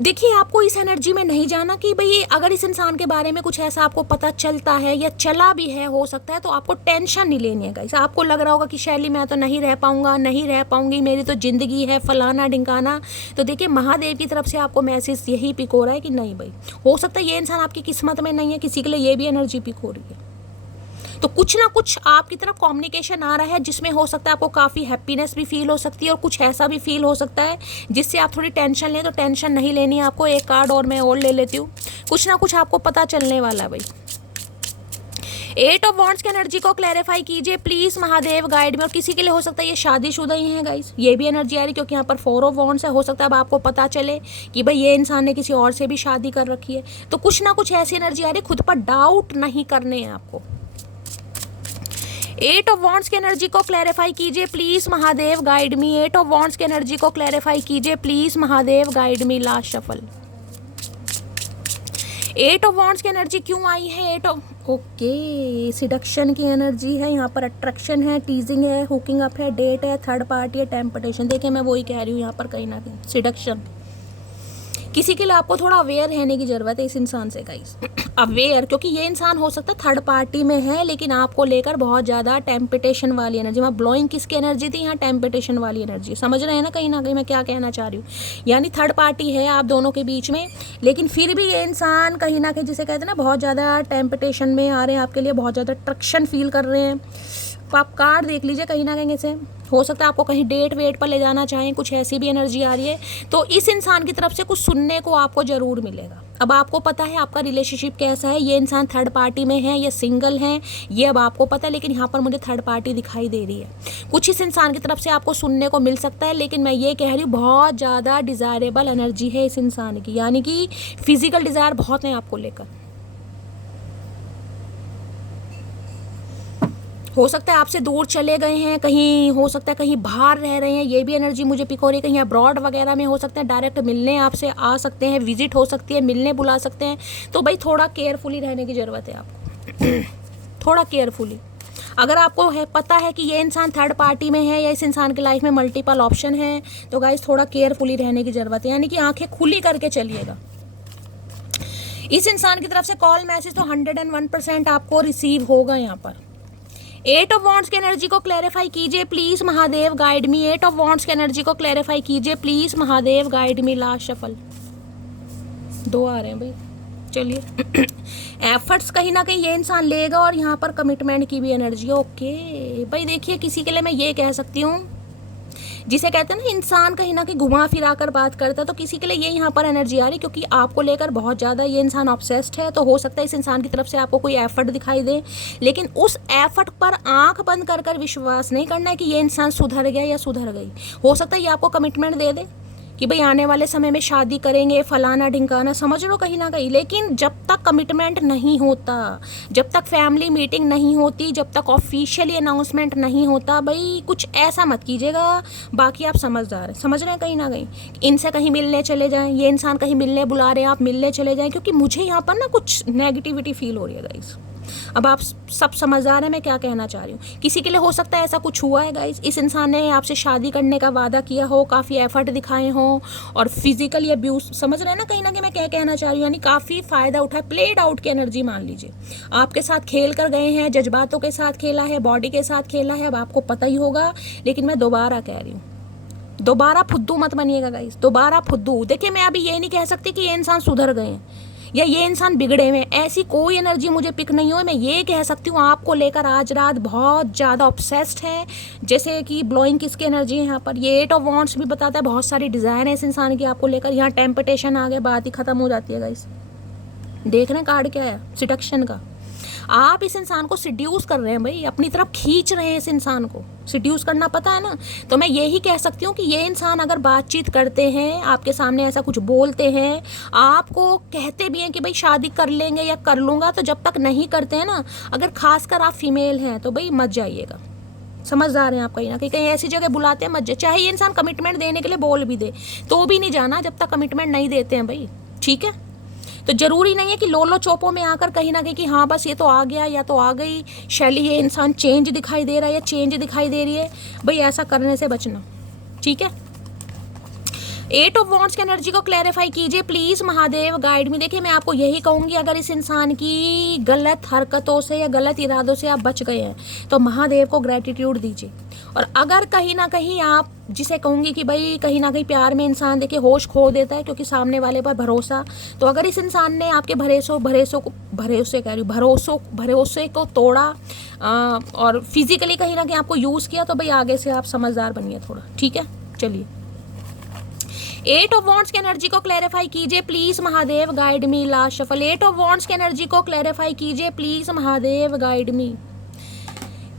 देखिए आपको इस एनर्जी में नहीं जाना कि भाई अगर इस इंसान के बारे में कुछ ऐसा आपको पता चलता है या चला भी है, हो सकता है, तो आपको टेंशन नहीं लेनी है गाइस। आपको लग रहा होगा कि शैली मैं तो नहीं रह पाऊंगा, नहीं रह पाऊंगी, मेरी तो जिंदगी है फलाना ढिंकाना। तो देखिए महादेव की तरफ से आपको मैसेज यही पिक हो रहा है कि नहीं भाई, हो सकता है ये इंसान आपकी किस्मत में नहीं है, किसी के लिए ये भी एनर्जी पिक हो रही है। तो कुछ ना कुछ आपकी तरफ कम्युनिकेशन आ रहा है जिसमें हो सकता है आपको काफ़ी हैप्पीनेस भी फील हो सकती है और कुछ ऐसा भी फील हो सकता है जिससे आप थोड़ी टेंशन लें। तो टेंशन नहीं लेनी है आपको। एक कार्ड और मैं और ले लेती हूँ, कुछ ना कुछ आपको पता चलने वाला है भाई। एट ऑफ वॉन्ड्स की एनर्जी को क्लैरिफाई कीजिए प्लीज महादेव, गाइड में। और किसी के लिए हो सकता है ये शादीशुदा ही है गाइस, ये भी एनर्जी आ रही है क्योंकि यहाँ पर फोर ऑफ वॉन्ड्स है। हो सकता है अब आपको पता चले कि भाई ये इंसान ने किसी और से भी शादी कर रखी है। तो कुछ ना कुछ ऐसी एनर्जी आ रही है, खुद पर डाउट नहीं करने हैं आपको। एट ऑफ वॉन्ड्स की एनर्जी को क्लैरिफाई कीजिए please Mahadev, guide me. Eight of wands की एनर्जी को क्लैरिफाई कीजिए please Mahadev, guide me. Last shuffle, eight of wands की एनर्जी क्यों आई है? एट ऑफ, ओके, सिडक्शन की एनर्जी है यहाँ पर। अट्रैक्शन है, टीजिंग है, हुकिंग अप है, डेट है, थर्ड पार्टी है, टेम्पटेशन। देखिए मैं वही कह रही हूँ यहाँ पर कहीं ना कहीं सिडक्शन। किसी के लिए आपको थोड़ा अवेयर रहने की ज़रूरत है इस इंसान से गाइस, अवेयर, क्योंकि ये इंसान हो सकता है थर्ड पार्टी में है लेकिन आपको लेकर बहुत ज़्यादा टेम्पटेशन वाली एनर्जी। वहाँ ब्लोइंग किसकी एनर्जी थी, यहाँ टेम्पटेशन वाली एनर्जी। समझ रहे हैं ना कहीं मैं क्या कहना चाह रही हूँ। यानी थर्ड पार्टी है आप दोनों के बीच में, लेकिन फिर भी ये इंसान कहीं ना कहीं जिसे कहते हैं ना बहुत ज़्यादा टेम्पटेशन में आ रहे हैं, आपके लिए बहुत ज़्यादा अट्रैक्शन फील कर रहे हैं। तो आप कार्ड देख लीजिए कहीं ना कहीं से, हो सकता है आपको कहीं डेट वेट पर ले जाना चाहें, कुछ ऐसी भी एनर्जी आ रही है। तो इस इंसान की तरफ से कुछ सुनने को आपको ज़रूर मिलेगा। अब आपको पता है आपका रिलेशनशिप कैसा है, ये इंसान थर्ड पार्टी में है या सिंगल है, ये अब आपको पता है, लेकिन यहाँ पर मुझे थर्ड पार्टी दिखाई दे रही है। कुछ इस इंसान की तरफ से आपको सुनने को मिल सकता है, लेकिन मैं ये कह रही हूँ बहुत ज़्यादा डिज़ायरेबल एनर्जी है इस इंसान की, यानी कि फिजिकल डिज़ायर बहुत है आपको लेकर। हो सकता है आपसे दूर चले गए हैं कहीं, हो सकता है कहीं बाहर रह रहे हैं, ये भी एनर्जी मुझे पिक हो रही है। कहीं अब्रॉड वगैरह में हो सकते हैं, डायरेक्ट मिलने आपसे आ सकते हैं, विजिट हो सकती है, मिलने बुला सकते हैं। तो भाई थोड़ा केयरफुली रहने की ज़रूरत है आपको थोड़ा केयरफुली। अगर आपको है पता है कि ये इंसान थर्ड पार्टी में है या इस इंसान की लाइफ में मल्टीपल ऑप्शन है, तो गाइस थोड़ा केयरफुली रहने की ज़रूरत है, यानी कि आंखें खुली करके चलिएगा। इस इंसान की तरफ से कॉल मैसेज तो 101% आपको रिसीव होगा यहाँ पर। एट ऑफ वॉन्ड्स की एनर्जी को क्लैरिफाई कीजिए please Mahadev, guide me. Eight of wands की एनर्जी को क्लैरिफाई कीजिए please Mahadev, guide me. Last shuffle, दो आ रहे हैं भाई, चलिए। एफर्ट्स कहीं ना कहीं ये इंसान लेगा और यहाँ पर कमिटमेंट की भी एनर्जी है। ओके भाई देखिए किसी के लिए मैं ये कह सकती हूँ, जिसे कहते हैं ना इंसान कहीं ना कहीं घुमा फिरा कर बात करता है, तो किसी के लिए ये यहाँ पर एनर्जी आ रही है क्योंकि आपको लेकर बहुत ज़्यादा ये इंसान ऑब्सेस्ड है। तो हो सकता है इस इंसान की तरफ से आपको कोई एफर्ट दिखाई दे, लेकिन उस एफर्ट पर आंख बंद कर विश्वास नहीं करना है कि ये इंसान सुधर गया या सुधर गई। हो सकता है ये आपको कमिटमेंट दे दे कि भाई आने वाले समय में शादी करेंगे, फलाना ढिंकाना, समझ लो कहीं ना कहीं। लेकिन जब तक कमिटमेंट नहीं होता, जब तक फैमिली मीटिंग नहीं होती, जब तक ऑफिशियली अनाउंसमेंट नहीं होता, भाई कुछ ऐसा मत कीजिएगा। बाकी आप समझदार हैं, समझ रहे हैं कहीं ना कहीं। इनसे कहीं मिलने चले जाएं, ये इंसान कहीं मिलने बुला रहे हैं, आप मिलने चले जाएं, क्योंकि मुझे यहाँ पर ना कुछ नेगेटिविटी फील हो रही है गाइस। अब आप सब समझदार हैं मैं क्या कहना चाह रही हूँ। किसी के लिए हो सकता है ऐसा कुछ हुआ है गाइस, इस इंसान ने आपसे शादी करने का वादा किया हो, काफ़ी एफर्ट दिखाए हो और फिजिकली अब्यूज, समझ रहे हैं ना कहीं ना कहीं मैं क्या कहना चाह रही हूँ। यानी काफ़ी फ़ायदा उठाए, प्लेड आउट की एनर्जी मान लीजिए। आपके साथ खेल कर गए हैं, जज्बातों के साथ खेला है, बॉडी के साथ खेला है, अब आपको पता ही होगा। लेकिन मैं दोबारा कह रही हूँ, दोबारा फुद्दू मत बनिएगा गाइस, दोबारा फुद्दू। देखिए मैं अभी ये नहीं कह सकती कि ये इंसान सुधर गए हैं या ये इंसान बिगड़े हुए, ऐसी कोई एनर्जी मुझे पिक नहीं हो। मैं ये कह सकती हूँ आपको लेकर आज रात बहुत ज़्यादा ऑब्सेस्ड है, जैसे कि ब्लोइंग किसकी एनर्जी है यहाँ पर। ये 8 ऑफ वॉन्ड्स भी बताता है बहुत सारी डिज़ाइन है इस इंसान की आपको लेकर। यहाँ टेम्पटेशन आ गया, बात ही खत्म हो जाती है गाइस। देख रहे हैं कार्ड क्या है, सिडक्शन का। आप इस इंसान को सिड्यूस कर रहे हैं भाई, अपनी तरफ खींच रहे हैं इस इंसान को। सिड्यूस करना पता है ना। तो मैं यही कह सकती हूँ कि ये इंसान अगर बातचीत करते हैं, आपके सामने ऐसा कुछ बोलते हैं, आपको कहते भी हैं कि भाई शादी कर लेंगे या कर लूँगा, तो जब तक नहीं करते हैं ना, अगर खासकर आप फीमेल हैं तो भाई मत जाइएगा। समझदार हैं आप कहीं ना कहीं। कहीं ऐसी जगह बुलाते हैं मत जाए, चाहे ये इंसान कमिटमेंट देने के लिए बोल भी दे तो भी नहीं जाना जब तक कमिटमेंट नहीं देते हैं भाई, ठीक है। तो जरूरी नहीं है कि लोलो चोपो में आकर कहीं ना कहीं कि हाँ बस ये तो आ गया या तो आ गई शैली, ये इंसान चेंज दिखाई दे रहा है या चेंज दिखाई दे रही है, भाई ऐसा करने से बचना, ठीक है। 8 ऑफ वॉन्ड्स की एनर्जी को क्लैरिफाई कीजिए प्लीज़ महादेव, गाइड में। देखिए मैं आपको यही कहूँगी, अगर इस इंसान की गलत हरकतों से या गलत इरादों से आप बच गए हैं तो महादेव को ग्रैटिट्यूड दीजिए। और अगर कहीं ना कहीं आप, जिसे कहूँगी कि भाई कहीं ना कहीं प्यार में इंसान देखिए होश खो देता है क्योंकि सामने वाले पर भरोसा, तो अगर इस इंसान ने आपके भरोसे को तोड़ा और फिजिकली कहीं ना कहीं आपको यूज़ किया, तो भाई आगे से आप समझदार बनिए थोड़ा, ठीक है। चलिए 8 ऑफ वॉन्ड्स की एनर्जी को क्लैरिफाई कीजिए please Mahadev, guide me. Last shuffle 8 of wands की एनर्जी को क्लैरिफाई कीजिए प्लीज महादेव, गाइड मी।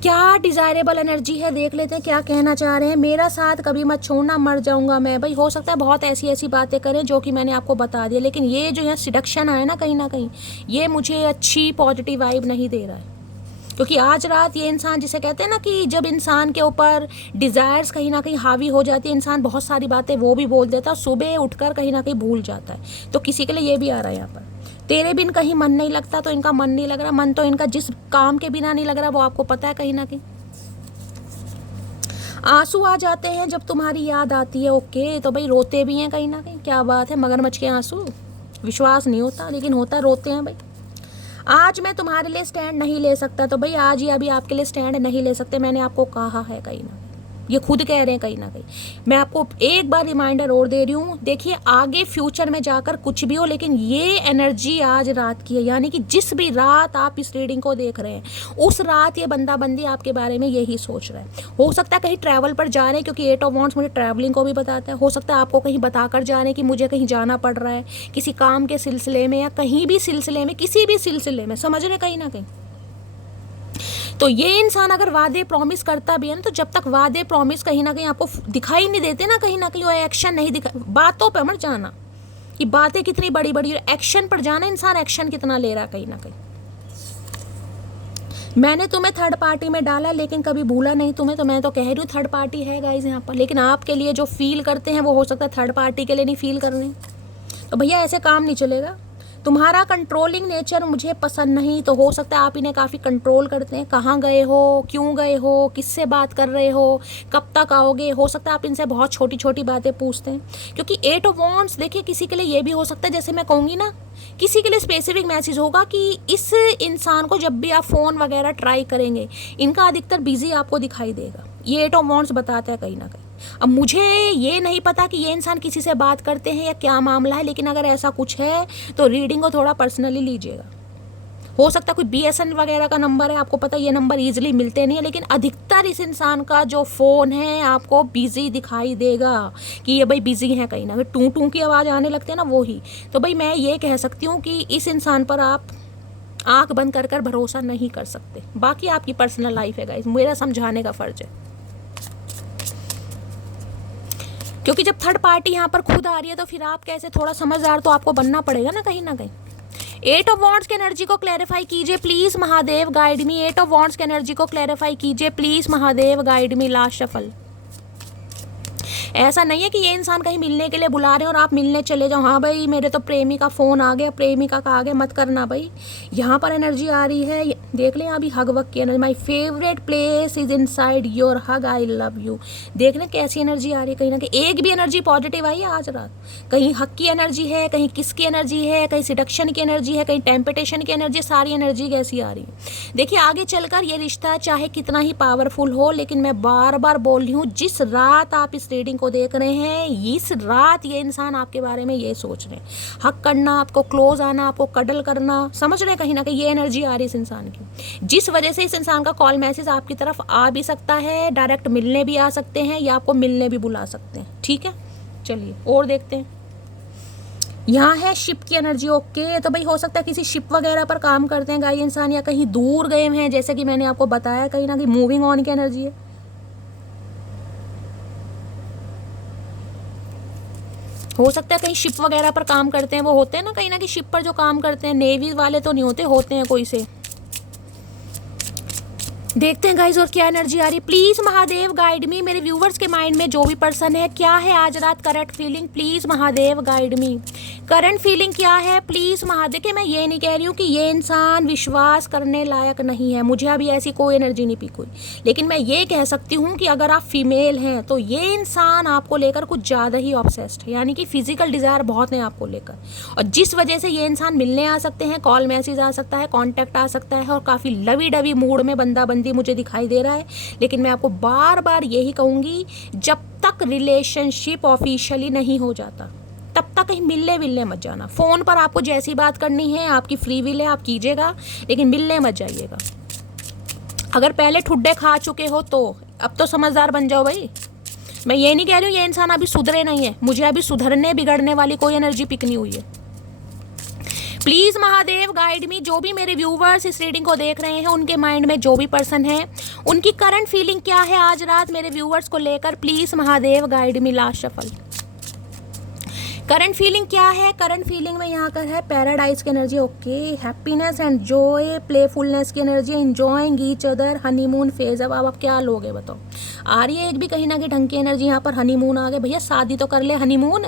क्या डिजायरेबल एनर्जी है, देख लेते हैं क्या कहना चाह रहे हैं। मेरा साथ कभी मत छोड़ना, मर जाऊंगा मैं। भाई हो सकता है बहुत ऐसी बातें करें जो कि मैंने आपको बता दिया, लेकिन ये जो है सिडक्शन आया ना कहीं ना कहीं, ये मुझे अच्छी पॉजिटिव वाइब नहीं दे रहा है। क्योंकि आज रात ये इंसान, जिसे कहते हैं ना कि जब इंसान के ऊपर डिज़ायर्स कहीं ना कहीं हावी हो जाती है, इंसान बहुत सारी बातें वो भी बोल देता है, सुबह उठकर कहीं ना कहीं भूल जाता है। तो किसी के लिए ये भी आ रहा है यहाँ पर, तेरे बिन कहीं मन नहीं लगता, तो इनका मन नहीं लग रहा। मन तो इनका जिस काम के बिना नहीं लग रहा वो आपको पता है कहीं ना कहीं। आंसू आ जाते हैं जब तुम्हारी याद आती है, ओके। तो भाई रोते भी हैं कहीं ना कहीं, क्या बात है, मगरमच्छ के आंसू, विश्वास नहीं होता लेकिन होता, रोते हैं भाई। आज मैं तुम्हारे लिए स्टैंड नहीं ले सकता, तो भाई आज ही अभी आपके लिए स्टैंड नहीं ले सकते, मैंने आपको कहा है कहीं ना, ये खुद कह रहे हैं कहीं ना कहीं। मैं आपको एक बार रिमाइंडर और दे रही हूँ, देखिए आगे फ्यूचर में जाकर कुछ भी हो, लेकिन ये एनर्जी आज रात की है। यानी कि जिस भी रात आप इस रीडिंग को देख रहे हैं, उस रात ये बंदा बंदी आपके बारे में यही सोच रहा है। हो सकता है कहीं ट्रैवल पर जा रहे हैं, क्योंकि 8 ऑफ वॉन्ड्स मुझे ट्रैवलिंग को भी बताता है। हो सकता है आपको कहीं बताकर जा रहे हैं कि मुझे कहीं जाना पड़ रहा है, किसी काम के सिलसिले में या कहीं भी सिलसिले में, किसी भी सिलसिले में, समझ रहे कहीं ना कहीं। तो ये इंसान अगर वादे प्रॉमिस करता भी है ना, तो जब तक वादे प्रॉमिस कहीं ना कहीं आपको दिखाई नहीं देते ना, कहीं ना कहीं वो एक्शन नहीं दिखा, बातों पे मत जाना कि बातें कितनी बड़ी बड़ी, एक्शन पर जाना, इंसान एक्शन कितना ले रहा है कहीं ना कहीं। मैंने तुम्हें थर्ड पार्टी में डाला लेकिन कभी भूला नहीं तुम्हें, तो मैं तो कह रही हूँ थर्ड पार्टी है गाइस यहाँ पर, लेकिन आपके लिए जो फील करते हैं वो हो सकता है थर्ड पार्टी के लिए नहीं फील कर रहे। तो भैया ऐसे काम नहीं चलेगा। तुम्हारा कंट्रोलिंग नेचर मुझे पसंद नहीं, तो हो सकता है आप इन्हें काफ़ी कंट्रोल करते हैं। कहाँ गए हो, क्यों गए हो, किससे बात कर रहे हो, कब तक आओगे, हो सकता है आप इनसे बहुत छोटी छोटी बातें पूछते हैं। क्योंकि 8 ऑफ वॉन्ड्स देखिए, किसी के लिए ये भी हो सकता है, जैसे मैं कहूँगी ना, किसी के लिए स्पेसिफिक मैसेज होगा कि इस इंसान को जब भी आप फ़ोन वगैरह ट्राई करेंगे, इनका अधिकतर बिजी आपको दिखाई देगा। ये 8 ऑफ वॉन्ड्स बताता है कहीं ना कहीं। अब मुझे ये नहीं पता कि ये इंसान किसी से बात करते हैं या क्या मामला है, लेकिन अगर ऐसा कुछ है तो रीडिंग को थोड़ा पर्सनली लीजिएगा। हो सकता है कोई BSN वगैरह का नंबर है, आपको पता है ये नंबर इजीली मिलते नहीं है, लेकिन अधिकतर इस इंसान का जो फ़ोन है आपको बिजी दिखाई देगा कि ये भाई बिजी है कहीं ना कहीं, टू टू की आवाज़ आने लगती है ना, वो ही। तो भाई मैं ये कह सकती हूँ कि इस इंसान पर आप आँख बंद कर कर भरोसा नहीं कर सकते। बाकी आपकी पर्सनल लाइफ है गाइस, मेरा समझाने का फ़र्ज है। क्योंकि जब थर्ड पार्टी यहाँ पर खुद आ रही है तो फिर आप कैसे, थोड़ा समझदार तो आपको बनना पड़ेगा ना कहीं ना कहीं। 8 ऑफ वॉन्ड्स की एनर्जी को क्लैरिफाई कीजिए please Mahadev, guide me. 8 of wands की एनर्जी को क्लैरिफाई कीजिए please Mahadev, guide me. Last shuffle. ऐसा नहीं है कि ये इंसान कहीं मिलने के लिए बुला रहे हैं और आप मिलने चले जाओ, हाँ भाई मेरे तो प्रेमी का फ़ोन आ गया, प्रेमिका का आ गया, मत करना भाई। यहाँ पर एनर्जी आ रही है, देख लें अभी हग वग की energy. My favourite place is inside your hug, I love you. देख लें कैसी एनर्जी आ रही है, कहीं ना कहीं एक भी एनर्जी पॉजिटिव आई है आज रात। कहीं हक की एनर्जी है, कहीं किस की एनर्जी है, कहीं सिडक्शन की एनर्जी है, कहीं टेम्पटेशन की एनर्जी, सारी एनर्जी कैसी आ रही है। देखिए आगे चलकर ये रिश्ता चाहे कितना ही पावरफुल हो, लेकिन मैं बार बार बोल रही हूँ, जिस रात आप इस रीडिंग को देख रहे हैं, इस रात ये इंसान आपके बारे में ये सोच रहे हैं। हक करना, आपको क्लोज आना, आपको कडल करना, समझ रहे हैं कहीं ना कहीं ये एनर्जी आ रही है इस इंसान की, जिस वजह से इस इंसान का कॉल मैसेज आपकी तरफ आ भी सकता है, डायरेक्ट मिलने भी आ सकते हैं या आपको मिलने भी बुला सकते हैं। ठीक है, चलिए और देखते हैं। यहाँ है शिप की एनर्जी। ओके, तो भाई हो सकता है किसी शिप वगैरह पर काम करते हैं गाय इंसान, या कहीं दूर गए हैं, जैसे कि मैंने आपको बताया, कहीं ना कहीं मूविंग ऑन की एनर्जी है। हो सकता है कहीं शिप वगैरह पर काम करते हैं, वो होते हैं ना कहीं ना कहीं शिप पर जो काम करते हैं, नेवी वाले तो नहीं होते, होते हैं कोई से। देखते हैं गाइस और क्या एनर्जी आ रही है। प्लीज महादेव गाइड मी। मेरे व्यूवर्स के माइंड में जो भी पर्सन है, क्या है आज रात current feeling, please Mahadev guide me. Current feeling क्या है प्लीज महादेव। कि मैं ये नहीं कह रही हूँ कि ये इंसान विश्वास करने लायक नहीं है, मुझे अभी ऐसी कोई एनर्जी नहीं पिक हुई, लेकिन मैं ये कह सकती हूँ कि अगर आप फीमेल हैं तो ये इंसान आपको लेकर कुछ ज़्यादा ही ऑब्सेस्ड है, यानी कि फिजिकल डिज़ायर बहुत है आपको लेकर, और जिस वजह से ये इंसान मिलने आ सकते हैं, कॉल मैसेज आ सकता है, कॉन्टैक्ट आ सकता है, और काफ़ी लवी डवी मूड में बंदा बंदी मुझे दिखाई दे रहा है। लेकिन मैं आपको बार बार यही कहूँगी, जब तक रिलेशनशिप ऑफिशियली नहीं हो जाता तब तक कहीं मिलने विलने मत जाना। फ़ोन पर आपको जैसी बात करनी है, आपकी फ्री विल है, आप कीजिएगा, लेकिन मिलने मत जाइएगा। अगर पहले ठुड्डे खा चुके हो तो अब तो समझदार बन जाओ भाई। मैं ये नहीं कह रही हूँ ये इंसान अभी सुधरे नहीं है, मुझे अभी सुधरने बिगड़ने वाली कोई एनर्जी पिक नहीं हुई है। प्लीज़ महादेव गाइड मी। जो भी मेरे व्यूवर्स इस रीडिंग को देख रहे हैं, उनके माइंड में जो भी पर्सन है, उनकी करंट फीलिंग क्या है आज रात मेरे व्यूवर्स को लेकर, please Mahadev guide me. Last shuffle. Current feeling क्या है। करंट फीलिंग में यहाँ कर है पैराडाइज की energy. Okay, happiness and joy, playfulness की energy, enjoying each other, honeymoon phase. अब आप क्या लोगे बताओ। आ रही है एक भी कहीं ना कहीं ढंग की एनर्जी। यहाँ पर हनीमून आ गए, भैया शादी तो कर ले, हनीमून।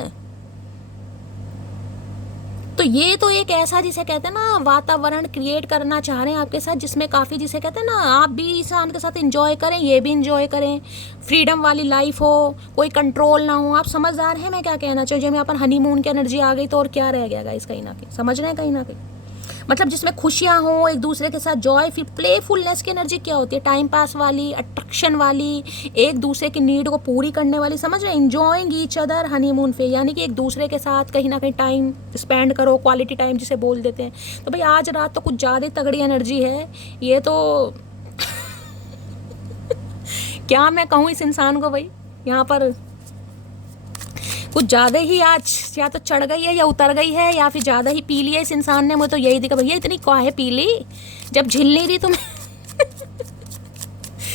तो ये तो एक ऐसा जिसे कहते हैं ना वातावरण क्रिएट करना चाह रहे हैं आपके साथ, जिसमें काफ़ी जिसे कहते हैं ना आप भी इंसान के साथ एंजॉय करें, ये भी एंजॉय करें, फ्रीडम वाली लाइफ हो, कोई कंट्रोल ना हो। आप समझदार हैं मैं क्या कहना चाहिए। जब यहाँ पर हनीमून की एनर्जी आ गई तो और क्या रह गया गाइस, कहीं ना कहीं समझ रहे हैं, कहीं ना कहीं मतलब जिसमें खुशियाँ हों, एक दूसरे के साथ जॉय। फिर प्लेफुलनेस की एनर्जी क्या होती है, टाइम पास वाली, अट्रैक्शन वाली, एक दूसरे की नीड को पूरी करने वाली, समझ रहे हैं। Enjoying each other, honeymoon phase, यानी कि एक दूसरे के साथ कहीं ना कहीं टाइम स्पेंड करो, क्वालिटी टाइम जिसे बोल देते हैं। तो भाई आज रात तो कुछ ज़्यादा तगड़ी एनर्जी है ये तो क्या मैं कहूँ इस इंसान को भाई, यहाँ पर कुछ ज़्यादा ही आज या तो चढ़ गई है या उतर गई है, या फिर ज़्यादा ही पी लिया इस इंसान ने। मुझे तो यही दिखा, भैया इतनी काहे पी ली, जब झिल नहीं रही तुम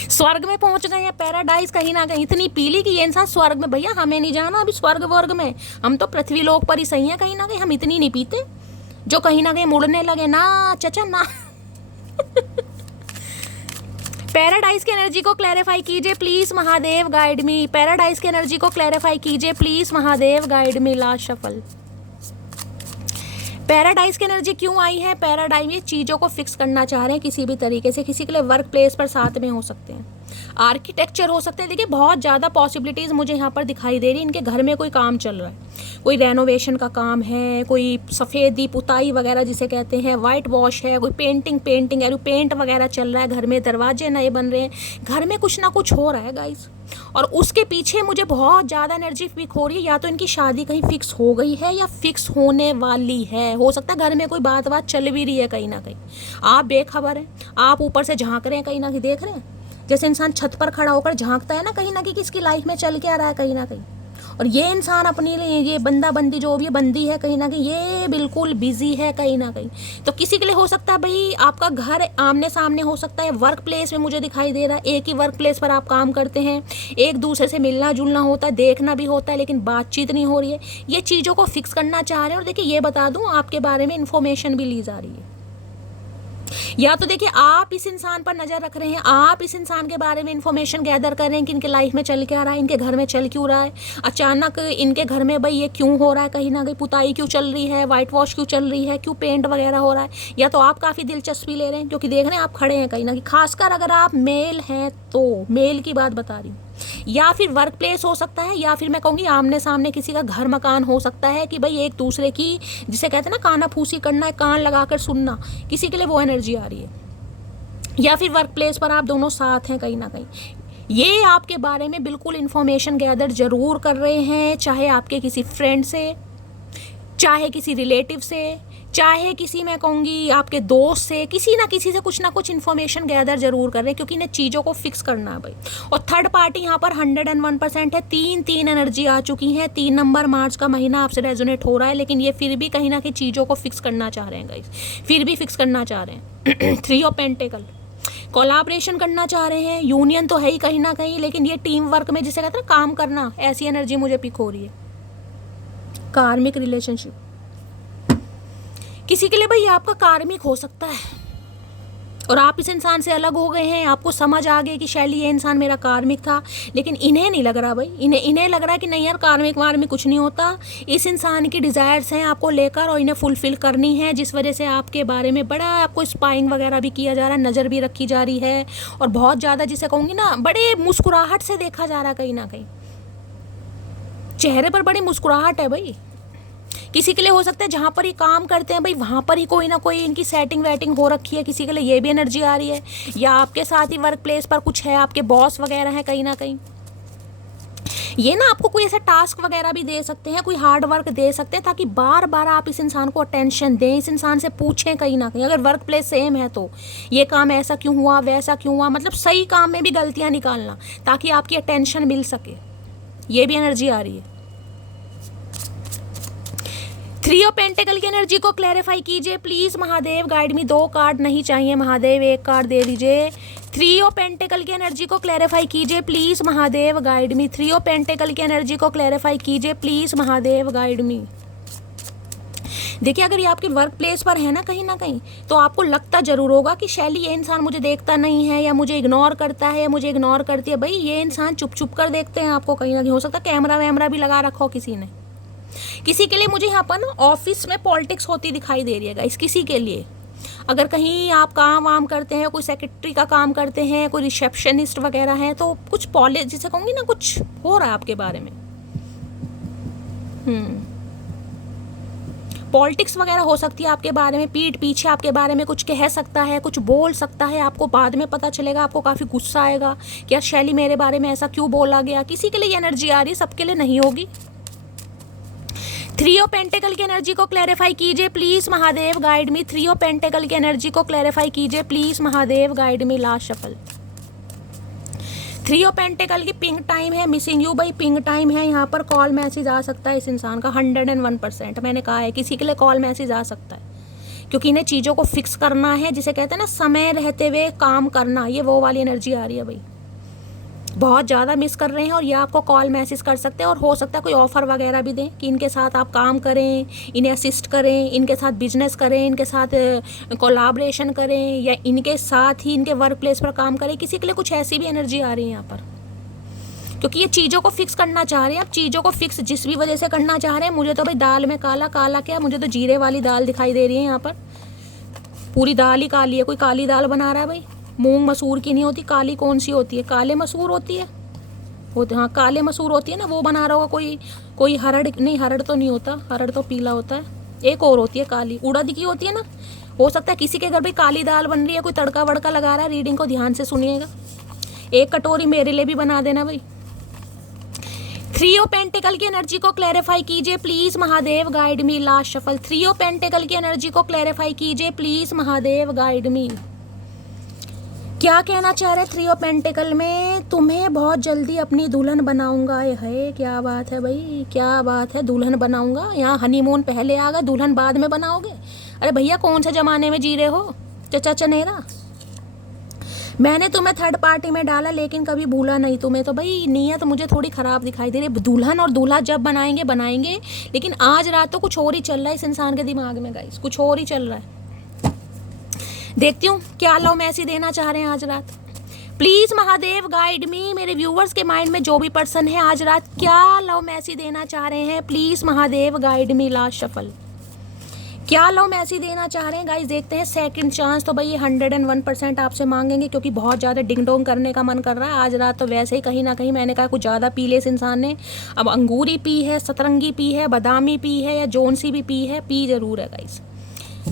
स्वर्ग में पहुंच गए हैं, पैराडाइज कहीं ना कहीं, इतनी पी ली कि ये इंसान स्वर्ग में। भैया हमें नहीं जाना अभी स्वर्ग वर्ग में, हम तो पृथ्वी लोक पर ही सही है कहीं ना कहीं। हम इतनी नहीं पीते जो कहीं ना कहीं मुड़ने लगे ना चचा ना पैराडाइज की एनर्जी को क्लैरिफाई कीजिए please Mahadev guide me. Paradise की एनर्जी को क्लैरिफाई कीजिए please Mahadev guide me. Last shuffle. Paradise की एनर्जी क्यों आई है। पैराडाइज ये चीज़ों को फिक्स करना चाह रहे हैं किसी भी तरीके से, किसी के लिए वर्क प्लेस पर साथ में हो सकते हैं, आर्किटेक्चर हो सकते हैं। देखिए बहुत ज़्यादा पॉसिबिलिटीज़ मुझे यहाँ पर दिखाई दे रही है। इनके घर में कोई काम चल रहा है, कोई रेनोवेशन का काम है, कोई सफ़ेदी पुताई वगैरह जिसे कहते हैं, वाइट वॉश है, कोई पेंटिंग यानी पेंट वगैरह चल रहा है, घर में दरवाजे नए बन रहे हैं, घर में कुछ ना कुछ हो रहा है गाइस। और उसके पीछे मुझे बहुत ज़्यादा एनर्जी फिक हो रही है, या तो इनकी शादी कहीं फिक्स हो गई है या फिक्स होने वाली है। हो सकता है घर में कोई बात चल भी रही है कहीं ना कहीं, आप बेखबर हैं, आप ऊपर से झांक रहे हैं, कहीं ना कहीं देख रहे हैं, जैसे इंसान छत पर खड़ा होकर झांकता है ना कहीं ना कहीं किसकी लाइफ में चल के आ रहा है कहीं ना कहीं। और ये इंसान अपने लिए, ये बंदा बंदी जो भी है, बंदी है कहीं ना कहीं, ये बिल्कुल बिजी है कहीं ना कहीं। तो किसी के लिए हो सकता है भाई आपका घर आमने सामने हो सकता है, वर्क प्लेस में मुझे दिखाई दे रहा है, एक ही वर्क प्लेस पर आप काम करते हैं, एक दूसरे से मिलना जुलना होता है, देखना भी होता है, लेकिन बातचीत नहीं हो रही है। ये चीज़ों को फिक्स करना चाह रहे हैं। और देखिए ये बता दूं, आपके बारे में इंफॉर्मेशन भी ली जा रही है। या तो देखिए आप इस इंसान पर नज़र रख रहे हैं, आप इस इंसान के बारे में इंफॉर्मेशन गैदर कर रहे हैं कि इनके लाइफ में चल क्या रहा है, इनके घर में चल क्यों रहा है, अचानक इनके घर में भाई ये क्यों हो रहा है, कहीं ना कहीं पुताई क्यों चल रही है, वाइट वॉश क्यों चल रही है, क्यों पेंट वगैरह हो रहा है। या तो आप काफ़ी दिलचस्पी ले रहे हैं क्योंकि देख रहे हैं आप खड़े हैं कहीं ना कहीं, खासकर अगर आप मेल हैं तो, मेल की बात बता रही हूँ। या फिर वर्क प्लेस हो सकता है, या फिर मैं कहूँगी आमने सामने किसी का घर मकान हो सकता है कि भाई एक दूसरे की, जिसे कहते हैं ना काना फूसी करना है, कान लगाकर सुनना, किसी के लिए वो एनर्जी आ रही है। या फिर वर्क प्लेस पर आप दोनों साथ हैं कहीं ना कहीं। ये आपके बारे में बिल्कुल इन्फॉर्मेशन गैदर ज़रूर कर रहे हैं, चाहे आपके किसी फ्रेंड से, चाहे किसी रिलेटिव से, चाहे किसी, मैं कहूँगी आपके दोस्त से, किसी ना किसी से कुछ ना कुछ इन्फॉर्मेशन गैदर जरूर कर रहे हैं क्योंकि इन्हें चीज़ों को फिक्स करना है भाई। और थर्ड पार्टी यहाँ पर 101% है। तीन एनर्जी आ चुकी हैं, 3 नंबर मार्च का महीना आपसे रेजोनेट हो रहा है, लेकिन ये फिर भी कहीं ना कहीं चीज़ों को फिक्स करना चाह रहे हैं गाइस, फिर भी फिक्स करना चाह रहे हैं। 3 ऑफ पेंटिकल, कोलैबोरेशन करना चाह रहे हैं, यूनियन तो है ही कहीं ना कहीं, लेकिन ये टीम वर्क में जिसे कहते हैं काम करना, ऐसी एनर्जी मुझे पिक हो रही है। कार्मिक रिलेशनशिप, किसी के लिए भाई आपका कार्मिक हो सकता है और आप इस इंसान से अलग हो गए हैं, आपको समझ आ गई कि शैली ये इंसान मेरा कार्मिक था, लेकिन इन्हें नहीं लग रहा भाई, इन्हें लग रहा है कि नहीं यार कार्मिक वार्मिक कुछ नहीं होता, इस इंसान की डिज़ायर्स हैं आपको लेकर और इन्हें फुलफिल करनी है, जिस वजह से आपके बारे में बड़ा आपको स्पाइंग वगैरह भी किया जा रहा है, नज़र भी रखी जा रही है और बहुत ज़्यादा जिसे कहूँगी ना बड़े मुस्कुराहट से देखा जा रहा है, कहीं ना कहीं चेहरे पर बड़ी मुस्कुराहट है भाई। किसी के लिए हो सकता है जहाँ पर ही काम करते हैं भाई वहाँ पर ही कोई ना कोई इनकी सेटिंग वेटिंग हो रखी है, किसी के लिए ये भी एनर्जी आ रही है। या आपके साथ ही वर्क प्लेस पर कुछ है, आपके बॉस वगैरह हैं कहीं ना कहीं, ये ना आपको कोई ऐसा टास्क वगैरह भी दे सकते हैं, कोई हार्ड वर्क दे सकते हैं ताकि बार बार आप इस इंसान को अटेंशन दें, इस इंसान से पूछें कहीं ना कहीं। अगर वर्क प्लेस सेम है तो ये काम ऐसा क्यों हुआ, वैसा क्यों हुआ, मतलब सही काम में भी गलतियाँ निकालना ताकि आपकी अटेंशन मिल सके, ये भी एनर्जी आ रही है। 3 ऑफ पेंटिकल की एनर्जी को क्लैरिफाई कीजिए please Mahadev, guide me. 2 card नहीं चाहिए महादेव, 1 कार्ड दे दीजिए। 3 ऑफ पेंटिकल की एनर्जी को क्लैरिफाई कीजिए please Mahadev, guide me. 3 of pentacle की एनर्जी को क्लैरिफाई कीजिए प्लीज महादेव, गाइड मी। देखिए अगर ये आपके वर्क प्लेस पर है ना कहीं तो आपको लगता जरूर होगा कि शैली ये इंसान मुझे देखता नहीं है या मुझे इग्नोर करता है या मुझे इग्नोर करती है। भाई ये इंसान चुप चुप कर देखते हैं आपको कहीं ना कहीं, हो सकता है कैमरा वैमरा भी लगा रखा हो किसी ने। किसी के लिए मुझे यहाँ पर ना ऑफिस में पॉलिटिक्स होती दिखाई दे रही है गाइस। किसी के लिए अगर कहीं आप काम वाम करते हैं, कोई सेक्रेटरी का काम करते हैं, कोई रिसेप्शनिस्ट वगैरह है, तो कुछ पॉलिटिक्स जिसे कहूँगी ना कुछ हो रहा है आपके बारे में। पॉलिटिक्स वगैरह हो सकती है आपके बारे में, पीठ पीछे आपके बारे में कुछ कह सकता है, कुछ बोल सकता है, आपको बाद में पता चलेगा, आपको काफ़ी गुस्सा आएगा कि यार शैली मेरे बारे में ऐसा क्यों बोला गया। किसी के लिए एनर्जी आ रही है, सबके लिए नहीं होगी। 3 ऑफ पेंटिकल की एनर्जी को क्लैरिफाई कीजिए please Mahadev, guide me. 3 of pentacle की एनर्जी को क्लैरिफाई कीजिए please Mahadev, guide me. Last shuffle 3 of pentacle की पिंक टाइम है, मिसिंग यू भाई पिंक टाइम है। यहाँ पर कॉल मैसेज आ सकता है इस इंसान का 101%। मैंने कहा है किसी के लिए कॉल मैसेज आ सकता है क्योंकि इन्हें चीज़ों को फिक्स करना है, जिसे कहते हैं ना समय रहते हुए काम करना। ये वो वाली एनर्जी आ रही है भाई, बहुत ज़्यादा मिस कर रहे हैं और ये आपको कॉल मैसेज कर सकते हैं और हो सकता है कोई ऑफ़र वगैरह भी दें कि इनके साथ आप काम करें, इन्हें असिस्ट करें, इनके साथ बिजनेस करें, इनके साथ कोलैबोरेशन करें या इनके साथ ही इनके वर्क प्लेस पर काम करें। किसी के लिए कुछ ऐसी भी एनर्जी आ रही है यहाँ पर क्योंकि ये चीज़ों को फिक्स करना चाह रहे हैं। अब चीज़ों को फिक्स जिस भी वजह से करना चाह रहे हैं, मुझे तो भाई दाल में काला, काला क्या, मुझे तो जीरे वाली दाल दिखाई दे रही है यहाँ पर। पूरी दाल ही काली है, कोई काली दाल बना रहा है भाई। मूंग मसूर की नहीं होती, काली कौन सी होती है, काले मसूर होती है, होते हाँ काले मसूर होती है ना, वो बना रहा होगा कोई हरड़ नहीं, हरड़ तो नहीं होता, हरड़ तो पीला होता है। एक और होती है काली, उड़द की होती है ना। हो सकता है किसी के घर भाई काली दाल बन रही है, कोई तड़का वड़का लगा रहा है। रीडिंग को ध्यान से सुनिएगा, 1 कटोरी मेरे लिए भी बना देना भाई। 3 ऑफ पेंटिकल की एनर्जी को क्लैरिफाई कीजिए please Mahadev, guide me. Last shuffle 3 of pentacle की एनर्जी को क्लैरिफाई कीजिए प्लीज महादेव, गाइड मी। क्या कहना चाह रहे थ्री ऑफ पेंटिकल में, तुम्हें बहुत जल्दी अपनी दुल्हन बनाऊंगा। ये है क्या बात है भाई, क्या बात है, दुल्हन बनाऊंगा। यहाँ हनीमून पहले आ गया, दुल्हन बाद में बनाओगे। अरे भैया कौन से ज़माने में जी रहे हो चचा चनेरा। मैंने तुम्हें थर्ड पार्टी में डाला लेकिन कभी भूला नहीं तुम्हें। तो भाई नीयत मुझे थोड़ी ख़राब दिखाई दे रही। दुल्हन और दूल्हा जब बनाएंगे बनाएंगे, लेकिन आज रात तो कुछ और ही चल रहा है इस इंसान के दिमाग में गाइस, कुछ और ही चल रहा है। देखती हूँ क्या लव मैसेज देना चाह रहे हैं आज रात। प्लीज़ महादेव गाइड मी। मेरे व्यूवर्स के माइंड में जो भी पर्सन है आज रात क्या लव मैसेज देना चाह रहे हैं, please Mahadev guide me. Last shuffle क्या लव मैसेज देना चाह रहे हैं गाइस, देखते हैं। सेकंड चांस तो भाई ये 101% आपसे मांगेंगे, क्योंकि बहुत ज़्यादा डिंग डोंग करने का मन कर रहा है आज रात। तो वैसे ही कहीं ना कहीं मैंने कहा कुछ ज़्यादा पी ले इस इंसान ने। अब अंगूरी पी है, सतरंगी पी है, बादामी पी है, या जोनसी भी पी है, पी जरूर है गाइस।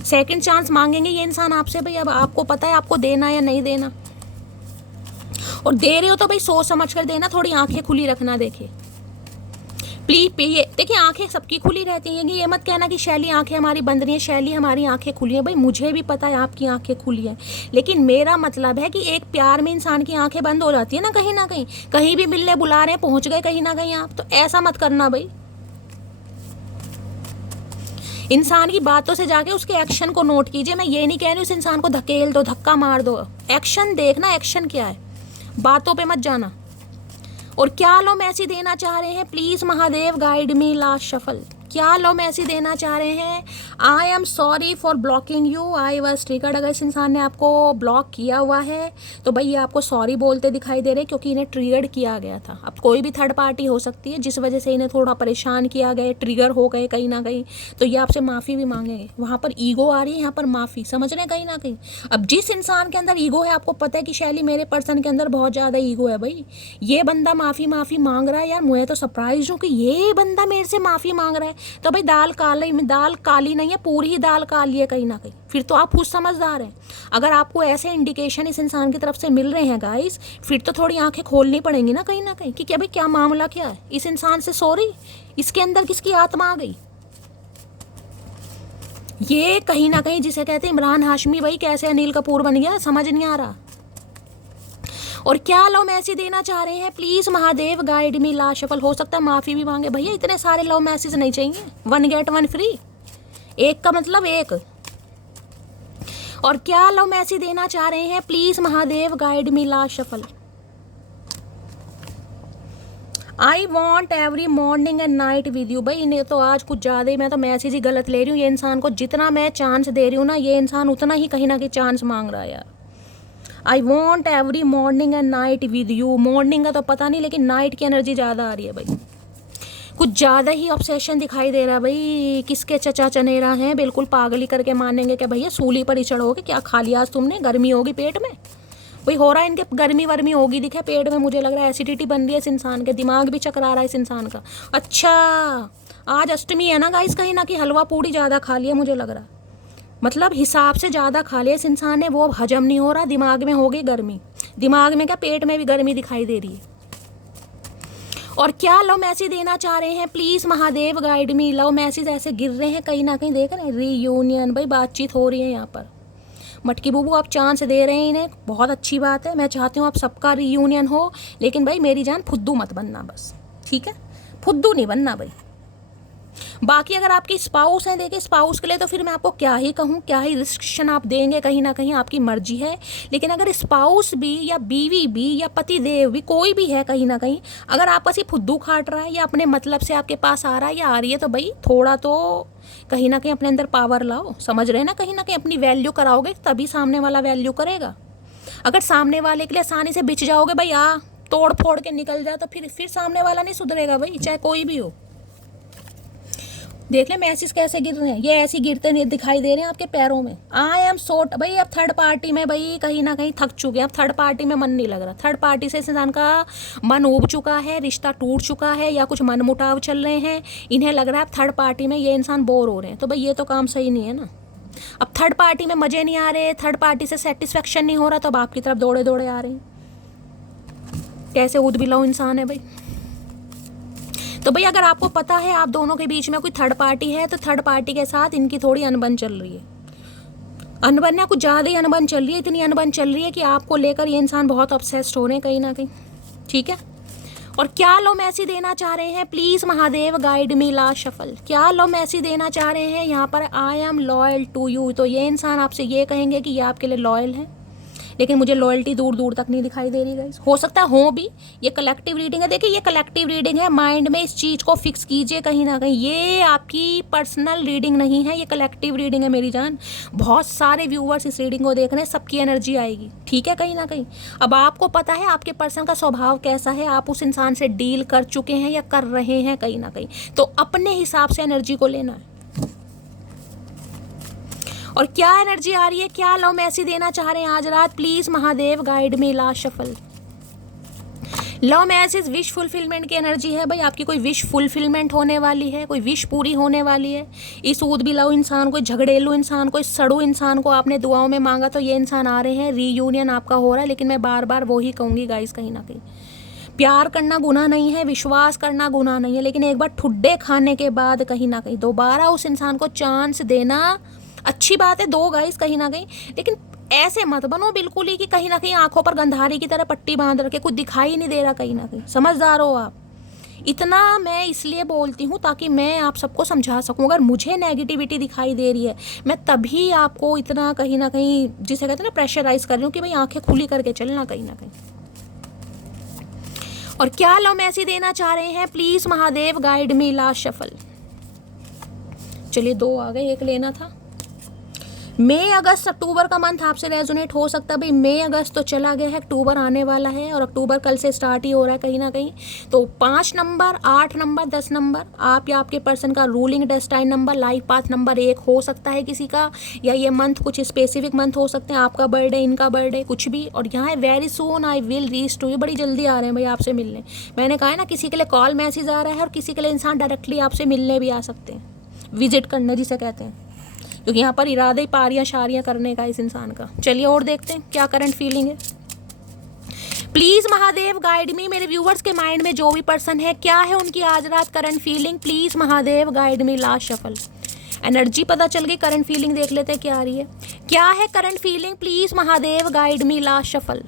सेकंड चांस मांगेंगे ये इंसान आपसे भाई। अब आपको पता है आपको देना या नहीं देना, और दे रहे हो तो भाई सोच समझ कर देना, थोड़ी आंखें खुली रखना। देखिए प्लीज ये देखिए, आंखें सबकी खुली रहती हैं। ये मत कहना कि शैली आंखें हमारी बंद रही हैं, शैली हमारी आंखें खुली हैं। भाई मुझे भी पता है आपकी आंखें खुली हैं, लेकिन मेरा मतलब है कि एक प्यार में इंसान की आंखें बंद हो जाती है ना कहीं कहीं भी मिलने बुला रहे हैं, पहुंच गए कहीं ना कहीं आप, तो ऐसा मत करना भाई। इंसान की बातों से जाके उसके एक्शन को नोट कीजिए। मैं ये नहीं कह रही उस इंसान को धकेल दो, धक्का मार दो। एक्शन देखना, एक्शन क्या है, बातों पे मत जाना। और क्या लो मैसेज देना चाह रहे हैं, please Mahadev guide me. Last shuffle क्या लो मैसेज देना चाह रहे हैं। I am sorry for blocking you, I was triggered. अगर इस इंसान ने आपको ब्लॉक किया हुआ है तो भाई ये आपको सॉरी बोलते दिखाई दे रहे हैं, क्योंकि इन्हें ट्रिगर्ड किया गया था। अब कोई भी थर्ड पार्टी हो सकती है जिस वजह से इन्हें थोड़ा परेशान किया गया, ट्रिगर हो गए कहीं ना कहीं, तो ये आपसे माफ़ी भी मांगेंगे। वहाँ पर ईगो आ रही है, यहाँ पर माफ़ी, समझ रहे हैं कहीं ना कहीं। अब जिस इंसान के अंदर ईगो है, आपको पता है कि शैली मेरे पर्सन के अंदर बहुत ज़्यादा ईगो है भाई। ये बंदा माफ़ी मांग रहा है यार, मैं तो सरप्राइज हूँ कि ये बंदा मेरे से माफ़ी मांग रहा है। तो भाई दाल काली नहीं है, पूरी ही दाल काली है कहीं ना कहीं। फिर तो आप खुद समझदार हैं। अगर आपको ऐसे इंडिकेशन इस इंसान की तरफ से मिल रहे हैं गाइस, फिर तो थोड़ी आंखें खोलनी पड़ेंगी ना कहीं कि क्या भाई क्या मामला क्या है इस इंसान से। सॉरी, इसके अंदर किसकी आत्मा आ गई। ये कहीं ना कहीं जिसे कहते हैं इमरान हाशमी, भाई कैसे अनिल कपूर बन गया समझ नहीं आ रहा। और क्या लव मैसेज देना चाह रहे हैं, please Mahadev guide me. Last shuffle हो सकता है माफ़ी भी मांगे। भैया इतने सारे लव मैसेज नहीं चाहिए, 1 गेट 1 फ्री, एक का मतलब एक। और क्या लव मैसेज देना चाह रहे हैं, please Mahadev guide me. Last shuffle I want every morning and night with you. भाई इन्हें तो आज कुछ ज़्यादा ही, मैं तो मैसेज ही गलत ले रही हूँ। ये इंसान को जितना मैं चांस दे रही हूँ ना, ये इंसान उतना ही कहीं ना कहीं चांस मांग रहा है यार। I want every morning and night with you. Morning का तो पता नहीं, लेकिन नाइट की एनर्जी ज़्यादा आ रही है भाई। कुछ ज़्यादा ही ऑब्सेशन दिखाई दे रहा है भाई। किसके चचा चनेरा हैं, बिल्कुल पागल ही करके मानेंगे कि भैया सूली पर ही चढ़ोगे, क्या खा लिया आज तुमने, गर्मी होगी पेट में। वही हो रहा है इनके, गर्मी वर्मी होगी दिखे पेट में। मुझे लग रहा है एसिडिटी बन रही है इस इंसान के, दिमाग भी चकरा रहा है इस इंसान का। अच्छा आज अष्टमी है ना गाइस, कहीं ना कहीं हलवा पूड़ी ज़्यादा खा लिया मुझे लग रहा है। मतलब हिसाब से ज़्यादा खा लिया इस इंसान ने, वो अब हजम नहीं हो रहा, दिमाग में हो गई गर्मी। दिमाग में क्या, पेट में भी गर्मी दिखाई दे रही है। और क्या लव मैसेज देना चाह रहे हैं, please Mahadev guide me. Love message ऐसे गिर रहे हैं कहीं ना कहीं, देख रहे हैं रीयूनियन, भाई बातचीत हो रही है यहाँ पर। मटकी बुबू आप चांस दे रहे हैं इन्हें, बहुत अच्छी बात है। मैं चाहती हूँ आप सबका रीयूनियन हो, लेकिन भाई मेरी जान फुद्दू मत बनना बस, ठीक है, फुद्दू नहीं बनना भाई। बाकी अगर आपकी स्पाउस हैं, देखिए स्पाउस के लिए तो फिर मैं आपको क्या ही कहूँ, क्या ही रिस्ट्रिक्शन आप देंगे, कहीं ना कहीं आपकी मर्जी है। लेकिन अगर स्पाउस भी या बीवी भी या पति देव भी कोई भी है कहीं ना कहीं, अगर आपस ही फुद्दू खाट रहा है या अपने मतलब से आपके पास आ रहा है या आ रही है, तो भाई थोड़ा तो कहीं ना कहीं अपने अंदर पावर लाओ। समझ रहे हैं ना, कहीं ना कहीं अपनी वैल्यू कराओगे तभी सामने वाला वैल्यू करेगा। अगर सामने वाले के लिए आसानी से बिछ जाओगे भाई, तोड़ फोड़ के निकल जाए, तो फिर सामने वाला नहीं सुधरेगा भाई, चाहे कोई भी हो। देख ले मैसेज कैसे गिर रहे हैं, ये ऐसे गिरते नहीं दिखाई दे रहे हैं आपके पैरों में। आई एम सोट भाई, अब थर्ड पार्टी में भाई कहीं ना कहीं थक चुके हैं। अब थर्ड पार्टी में मन नहीं लग रहा, थर्ड पार्टी से इस इंसान का मन उब चुका है, रिश्ता टूट चुका है, या कुछ मन मुटाव चल रहे हैं। इन्हें लग रहा है अब थर्ड पार्टी में ये इंसान बोर हो रहे हैं, तो भाई ये तो काम सही नहीं है ना। अब थर्ड पार्टी में मजे नहीं आ रहे, थर्ड पार्टी से सेटिस्फेक्शन नहीं हो रहा, तो अब आपकी तरफ दौड़े दौड़े आ रहे हैं। कैसे ऊद बिलाऊ इंसान है भाई। तो भाई अगर आपको पता है आप दोनों के बीच में कोई थर्ड पार्टी है, तो थर्ड पार्टी के साथ इनकी थोड़ी अनबन चल रही है। अनबन ना कुछ ज़्यादा ही अनबन चल रही है, इतनी अनबन चल रही है कि आपको लेकर ये इंसान बहुत ऑब्सेस्ड हो रहे हैं कहीं ना कहीं, ठीक है। और क्या लो मैसेज देना चाह रहे हैं, please Mahadev guide me last shuffle, क्या लो मैसेज देना चाह रहे हैं यहाँ पर, I am loyal to you. तो ये इंसान आपसे ये कहेंगे कि ये आपके लिए लॉयल है, लेकिन मुझे लॉयल्टी दूर दूर तक नहीं दिखाई दे रही गाइस। हो सकता है हो भी, ये कलेक्टिव रीडिंग है। देखिए ये कलेक्टिव रीडिंग है, माइंड में इस चीज़ को फिक्स कीजिए कहीं ना कहीं, ये आपकी पर्सनल रीडिंग नहीं है, ये कलेक्टिव रीडिंग है मेरी जान। बहुत सारे व्यूअर्स इस रीडिंग को देख रहे हैं, सबकी एनर्जी आएगी, ठीक है कहीं ना कहीं। अब आपको पता है आपके पर्सन का स्वभाव कैसा है, आप उस इंसान से डील कर चुके हैं या कर रहे हैं कहीं ना कहीं, तो अपने हिसाब से एनर्जी को लेना है। और क्या एनर्जी आ रही है, क्या लव मैसेज देना चाह रहे हैं आज रात, please Mahadev guide me last shuffle. Love message wish fulfilment की एनर्जी है भाई, आपकी कोई विश फुलफिलमेंट होने वाली है, कोई विश पूरी होने वाली है। इस ऊद बिलाऊ इंसान को, झगड़ेलू इंसान को, इस सड़ू इंसान को आपने दुआओं में मांगा तो ये इंसान आ रहे हैं, रीयूनियन आपका हो रहा है। लेकिन मैं बार बार वो ही कहूँगी गाइस, कहीं ना कहीं प्यार करना गुनाह नहीं है, विश्वास करना गुनाह नहीं है, लेकिन एक बार ठुड्डे खाने के बाद कहीं ना कहीं दोबारा उस इंसान को चांस देना अच्छी बात है, दो गाइस कहीं ना कहीं। लेकिन ऐसे मत बनो बिल्कुल ही कि कहीं ना कहीं आंखों पर गंधारी की तरह पट्टी बांध रखे, कुछ दिखाई नहीं दे रहा कहीं ना कहीं, समझदार हो आप। इतना मैं इसलिए बोलती हूँ ताकि मैं आप सबको समझा सकूँ। अगर मुझे नेगेटिविटी दिखाई दे रही है, मैं तभी आपको इतना कहीं ना कहीं, जिसे कहते हैं ना, प्रेशराइज कर रही हूँ कि भाई आंखें खुली करके चलना कहीं ना कहीं। और क्या लव मैसेज देना चाह रहे हैं, please Mahadev guide me last shuffle. चलिए दो आ गए, एक लेना था। मई अगस्त अक्टूबर का मंथ आपसे रेजोनेट हो सकता है भाई। मई अगस्त तो चला गया है, अक्टूबर आने वाला है, और अक्टूबर कल से स्टार्ट ही हो रहा है कहीं ना कहीं। तो 5 नंबर, 8 नंबर, 10 नंबर आप या आपके पर्सन का ruling destined number, life path number 1 हो सकता है किसी का, या ये मंथ कुछ स्पेसिफिक मंथ हो सकते हैं, आपका बर्थडे, इनका बर्थडे, कुछ भी। और यहाँ है very soon I will reach to you, बड़ी जल्दी आ रहे हैं भाई आपसे मिलने। मैंने कहा है ना, किसी के लिए कॉल मैसेज आ रहा है और किसी के लिए इंसान डायरेक्टली आपसे मिलने भी आ सकते हैं, विजिट करने जिसे कहते हैं, क्योंकि यहाँ पर इरादे पारियां शारियां करने का इस इंसान का। चलिए और देखते हैं क्या करंट फीलिंग है। प्लीज महादेव गाइड मी, मेरे व्यूवर्स के माइंड में जो भी पर्सन है, क्या है उनकी आज रात current feeling, please Mahadev guide me last shuffle. Energy पता चल गई, करंट फीलिंग देख लेते हैं क्या आ रही है। क्या है current feeling, please Mahadev guide me last shuffle.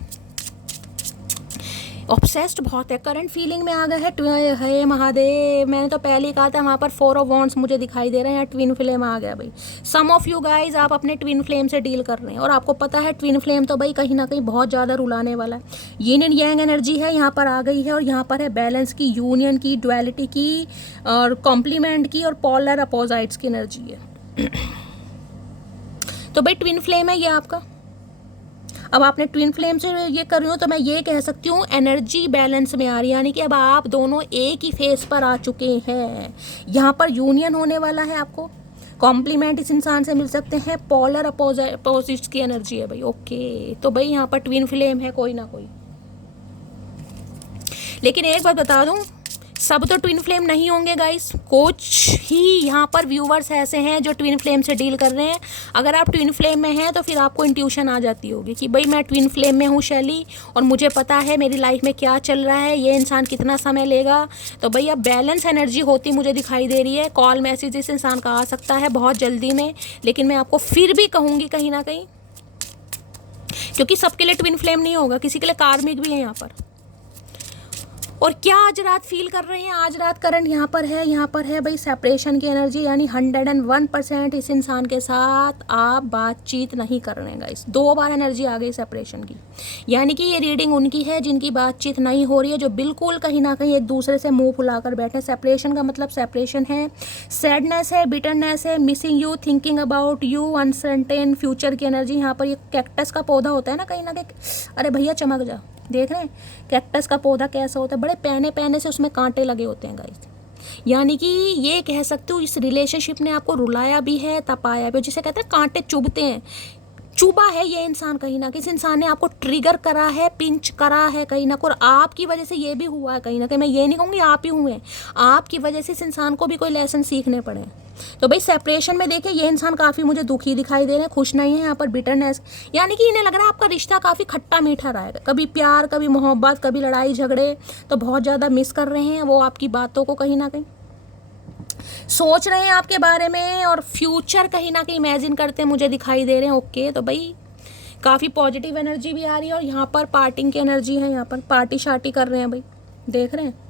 Obsessed बहुत है, करंट फीलिंग में आ गए है। हे महादेव, मैंने तो पहले ही कहा था, वहाँ पर 4 ऑफ वॉन्ड्स मुझे दिखाई दे रहे हैं, ट्विन फ्लेम आ गया भाई। सम ऑफ यू गाइज आप अपने ट्विन फ्लेम से डील कर रहे हैं, और आपको पता है ट्विन फ्लेम तो भाई कहीं ना कहीं बहुत ज़्यादा रुलाने वाला है। यिन एंड यांग एनर्जी है, यहाँ पर आ गई है, और यहाँ पर है बैलेंस की, यूनियन की, डुअलिटी की, और कॉम्प्लीमेंट की, और पोलर अपोजिट्स की एनर्जी है। तो भाई ट्विन फ्लेम है ये आपका। अब आपने ट्विन फ्लेम से ये कर रही हूँ, तो मैं ये कह सकती हूँ एनर्जी बैलेंस में आ रही है, यानी कि अब आप दोनों एक ही फेस पर आ चुके हैं। यहाँ पर यूनियन होने वाला है, आपको कॉम्प्लीमेंट इस इंसान से मिल सकते हैं, पोलर अपोजिट्स की एनर्जी है भाई। ओके, तो भाई यहाँ पर ट्विन फ्लेम है कोई ना कोई। लेकिन एक बात बता दूँ, सब तो ट्विन फ्लेम नहीं होंगे गाइस, कुछ ही यहाँ पर व्यूवर्स ऐसे हैं जो ट्विन फ्लेम से डील कर रहे हैं। अगर आप ट्विन फ्लेम में हैं तो फिर आपको इंट्यूशन आ जाती होगी कि भाई मैं ट्विन फ्लेम में हूँ शैली, और मुझे पता है मेरी लाइफ में क्या चल रहा है, ये इंसान कितना समय लेगा। तो भाई अब बैलेंस एनर्जी होती मुझे दिखाई दे रही है। कॉल मैसेज इस इंसान का आ सकता है बहुत जल्दी में, लेकिन मैं आपको फिर भी कहूँगी कहीं ना कहीं, क्योंकि सबके लिए ट्विन फ्लेम नहीं होगा, किसी के लिए कार्मिक भी है यहाँ पर। और क्या आज रात फील कर रहे हैं, आज रात करंट यहाँ पर है भाई सेपरेशन की एनर्जी, यानी 101% इस इंसान के साथ आप बातचीत नहीं कर रहे हैं गाइस। 2 बार एनर्जी आ गई सेपरेशन की, यानी कि ये रीडिंग उनकी है जिनकी बातचीत नहीं हो रही है, जो बिल्कुल कहीं ना कहीं एक दूसरे से मुंह फुलाकर बैठे। सेपरेशन का मतलब सेपरेशन है, सैडनेस है, बिटरनेस है, missing you, thinking about you, uncertain future की एनर्जी। यहाँ पर ये कैक्टस का पौधा होता है ना कहीं, अरे भैया चमक जा, देख रहे हैं कैक्टस का पौधा कैसा होता है, बड़े पहने से उसमें कांटे लगे होते हैं गाइस। यानी कि ये कह सकते हो इस रिलेशनशिप ने आपको रुलाया भी है, तपाया भी, जिसे कहते हैं कांटे चुभते हैं। चुभा है ये इंसान कहीं ना कहीं, इस इंसान ने आपको ट्रिगर करा है, पिंच करा है कहीं ना कहीं, और आपकी वजह से ये भी हुआ है कहीं ना कहीं। मैं ये नहीं कहूँगी आप ही हुए हैं, आपकी वजह से इस इंसान को भी कोई लेसन सीखने पड़े। तो भाई सेपरेशन में देखिए ये इंसान काफ़ी मुझे दुखी दिखाई दे रहे हैं, खुश नहीं है। यहाँ पर बिटरनेस, यानी कि इन्हें लग रहा है आपका रिश्ता काफ़ी खट्टा मीठा रहा है, कभी प्यार, कभी मोहब्बत, कभी लड़ाई झगड़े, तो बहुत ज़्यादा मिस कर रहे हैं वो आपकी बातों को कहीं ना कहीं। सोच रहे हैं आपके बारे में और फ्यूचर कहीं ना कहीं इमेजिन करते हैं, मुझे दिखाई दे रहे हैं। ओके, तो भाई काफ़ी पॉजिटिव एनर्जी भी आ रही है और यहाँ पर पार्टिंग की एनर्जी है, यहाँ पर पार्टी शार्टी कर रहे हैं भाई, देख रहे हैं।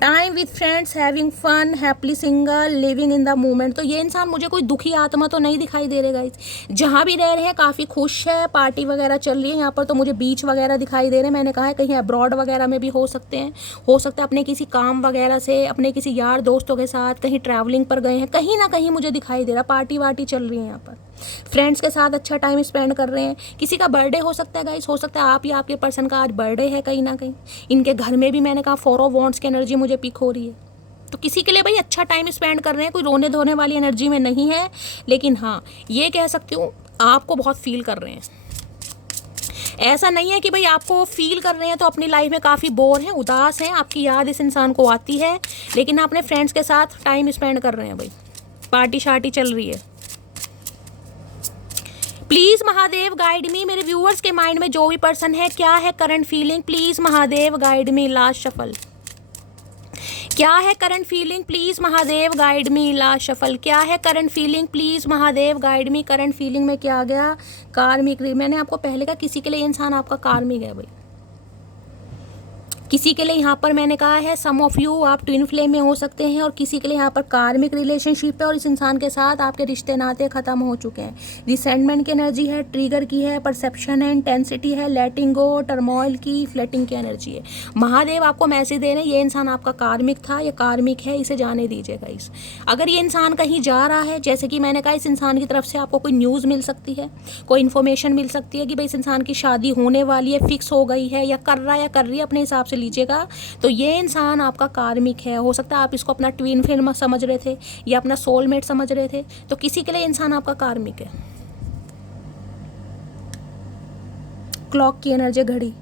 Time with friends, having fun, happily single, living in the moment. तो ये इंसान मुझे कोई दुखी आत्मा तो नहीं दिखाई दे रहा गाइस, जहाँ भी रह रहे हैं काफ़ी खुश है, पार्टी वगैरह चल रही है यहाँ पर। तो मुझे बीच वगैरह दिखाई दे रहे हैं, मैंने कहा है कहीं अब्रॉड वगैरह में भी हो सकते हैं, हो सकता है अपने किसी काम वगैरह से, अपने किसी यार दोस्तों के साथ कहीं ट्रैवलिंग पर गए हैं, कहीं ना कहीं मुझे दिखाई दे रहा पार्टी वार्टी चल रही है यहाँ पर। फ्रेंड्स के साथ अच्छा टाइम स्पेंड कर रहे हैं, किसी का बर्थडे हो सकता है गाइस, हो सकता है आप या आपके पर्सन का आज बर्थडे है कहीं ना कहीं। इनके घर में भी मैंने कहा 4 ऑफ वॉन्ड्स की एनर्जी मुझे पिक हो रही है। तो किसी के लिए भाई अच्छा टाइम स्पेंड कर रहे हैं, कोई रोने धोने वाली एनर्जी में नहीं है, लेकिन हाँ ये कह सकती हूँ आपको बहुत फील कर रहे हैं। ऐसा नहीं है कि भाई आपको फील कर रहे हैं तो अपनी लाइफ में काफ़ी बोर हैं, उदास हैं, आपकी याद इस इंसान को आती है, लेकिन आप अपने फ्रेंड्स के साथ टाइम स्पेंड कर रहे हैं भाई, पार्टी शार्टी चल रही है। प्लीज़ महादेव गाइड मी, मेरे व्यूअर्स के माइंड में जो भी पर्सन है क्या है current feeling, please Mahadev guide me. Last shuffle, क्या है current feeling, please Mahadev guide me. Last shuffle, क्या है current feeling, please Mahadev guide me. Current feeling में क्या आ गया, कार्मिक। मैंने आपको पहले कहा किसी के लिए इंसान आपका कार्मिक है भाई, किसी के लिए यहाँ पर मैंने कहा है सम ऑफ यू आप ट्विन फ्लेम में हो सकते हैं, और किसी के लिए यहाँ पर कार्मिक रिलेशनशिप है और इस इंसान के साथ आपके रिश्ते नाते ख़त्म हो चुके हैं। रिसेंटमेंट की एनर्जी है, ट्रिगर की है, परसेप्शन है, इंटेंसिटी है, लेटिंग गो, टर्मोइल की, फ्लेटिंग की एनर्जी है। महादेव आपको मैसेज दे रहे हैं ये इंसान आपका कार्मिक था, ये कार्मिक है, इसे जाने दीजिएगा। इस अगर ये इंसान कहीं जा रहा है, जैसे कि मैंने कहा इस इंसान की तरफ से आपको कोई न्यूज़ मिल सकती है, कोई इन्फॉर्मेशन मिल सकती है कि भाई इस इंसान की शादी होने वाली है, फिक्स हो गई है, या कर रहा है या कर रही है, अपने हिसाब से लीजिएगा। तो ये इंसान आपका कार्मिक है। हो सकता है आप इसको अपना ट्विन फिल्म समझ रहे थे या अपना सोलमेट समझ रहे थे, तो किसी के लिए इंसान आपका कार्मिक है। क्लॉक की एनर्जी, घड़ी,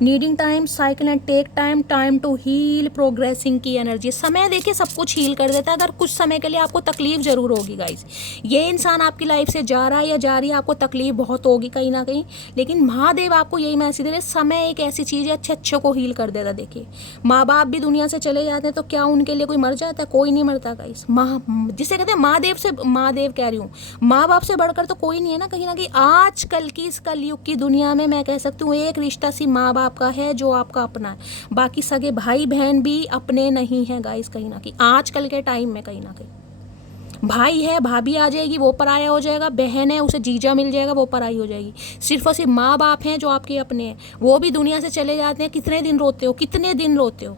needing time, cycle and take time, time to heal, progressing की एनर्जी। समय देखिए सब कुछ हील कर देता है, अगर कुछ समय के लिए आपको तकलीफ जरूर होगी गाइस। ये इंसान आपकी लाइफ से जा रहा है या जा रही है, आपको तकलीफ बहुत होगी कहीं ना कहीं, लेकिन महादेव आपको यही मैसेज दे रहे, समय एक ऐसी चीज़ है अच्छे अच्छे को हील कर देता। देखिए माँ बाप भी दुनिया से चले जाते हैं तो क्या उनके लिए कोई मर जाता है, कोई नहीं मरता गाइस। जिसे कहते हैं महादेव से, महादेव कह रही हूँ, माँ बाप से बढ़कर तो कोई नहीं है ना कहीं ना कहीं। आजकल की इस कलयुग की दुनिया में मैं कह सकती हूँ एक रिश्ता सी माँ बाप का है जो आपका अपना है, बाकी सगे भाई बहन भी अपने नहीं हैं गाइस। कहीं ना कहीं आजकल के टाइम में कहीं ना कहीं भाई है, भाभी आ जाएगी वो पराया हो जाएगा, बहन है उसे जीजा मिल जाएगा वो पराई हो जाएगी। सिर्फ और सिर्फ माँ बाप हैं जो आपके अपने हैं, वो भी दुनिया से चले जाते हैं। कितने दिन रोते हो, कितने दिन रोते हो,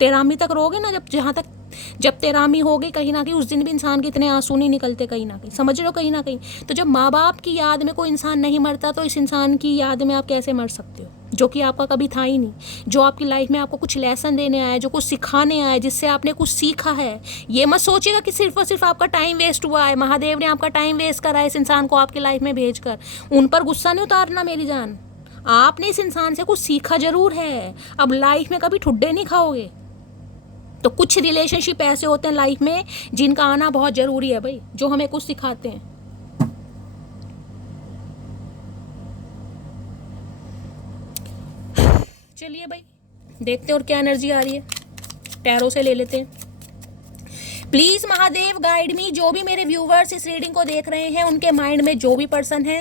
तेरामी तक रोगे ना, जब तेरामी हो गई कहीं ना कहीं उस दिन भी इंसान के इतने आंसू नहीं निकलते कहीं ना कहीं, समझ रहे हो कहीं ना कहीं। तो जब माँ बाप की याद में कोई इंसान नहीं मरता तो इस इंसान की याद में आप कैसे मर सकते हो, जो कि आपका कभी था ही नहीं, जो आपकी लाइफ में आपको कुछ लेसन देने आया, जो कुछ सिखाने आया, जिससे आपने कुछ सीखा है। ये मत सोचिएगा कि सिर्फ और सिर्फ आपका टाइम वेस्ट हुआ है, महादेव ने आपका टाइम वेस्ट करा है इस इंसान को आपकी लाइफ में भेजकर। उन पर गुस्सा नहीं उतारना मेरी जान, आपने इस इंसान से कुछ सीखा जरूर है। अब लाइफ में कभी ठुड्डे नहीं खाओगे। तो कुछ रिलेशनशिप ऐसे होते हैं लाइफ में जिनका आना बहुत ज़रूरी है भाई, जो हमें कुछ सिखाते हैं। चलिए भाई देखते हैं और क्या एनर्जी आ रही है, टैरो से ले लेते हैं। प्लीज़ महादेव गाइड मी, जो भी मेरे व्यूवर्स इस रीडिंग को देख रहे हैं उनके माइंड में जो भी पर्सन है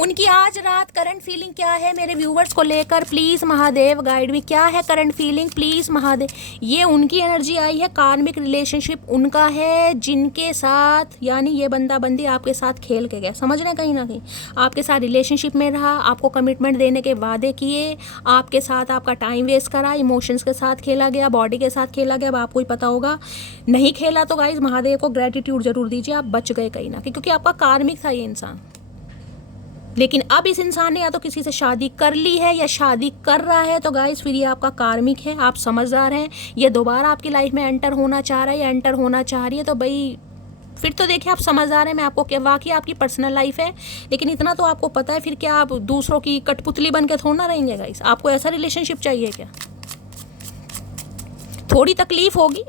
उनकी आज रात करंट फीलिंग क्या है मेरे व्यूवर्स को लेकर, प्लीज़ महादेव गाइड मी। क्या है करंट फीलिंग, प्लीज़ महादेव। ये उनकी एनर्जी आई है, कार्मिक रिलेशनशिप उनका है जिनके साथ, यानी ये बंदा बंदी आपके साथ खेल के गया, समझ रहे हैं कहीं ना कहीं आपके साथ रिलेशनशिप में रहा, आपको कमिटमेंट देने के वादे किए, आपके साथ आपका टाइम वेस्ट करा, इमोशंस के साथ खेला गया, बॉडी के साथ खेला गया। अब आपको ही पता होगा, नहीं खेला तो गाइज महादेव को ग्रेटिट्यूड जरूर दीजिए, आप बच गए कहीं ना कहीं, क्योंकि आपका कार्मिक था ये इंसान। लेकिन अब इस इंसान ने या तो किसी से शादी कर ली है या शादी कर रहा है, तो गाइस फिर ये आपका कार्मिक है, आप समझदार हैं। ये दोबारा आपकी लाइफ में एंटर होना चाह रहा है या एंटर होना चाह रही है, तो भाई फिर तो देखिए आप समझदार हैं। मैं आपको क्या, वाकई आपकी पर्सनल लाइफ है, लेकिन इतना तो आपको पता है, फिर क्या आप दूसरों की कठपुतली बन के थोड़ा ना रहेंगे गाइस। आपको ऐसा रिलेशनशिप चाहिए क्या? थोड़ी तकलीफ होगी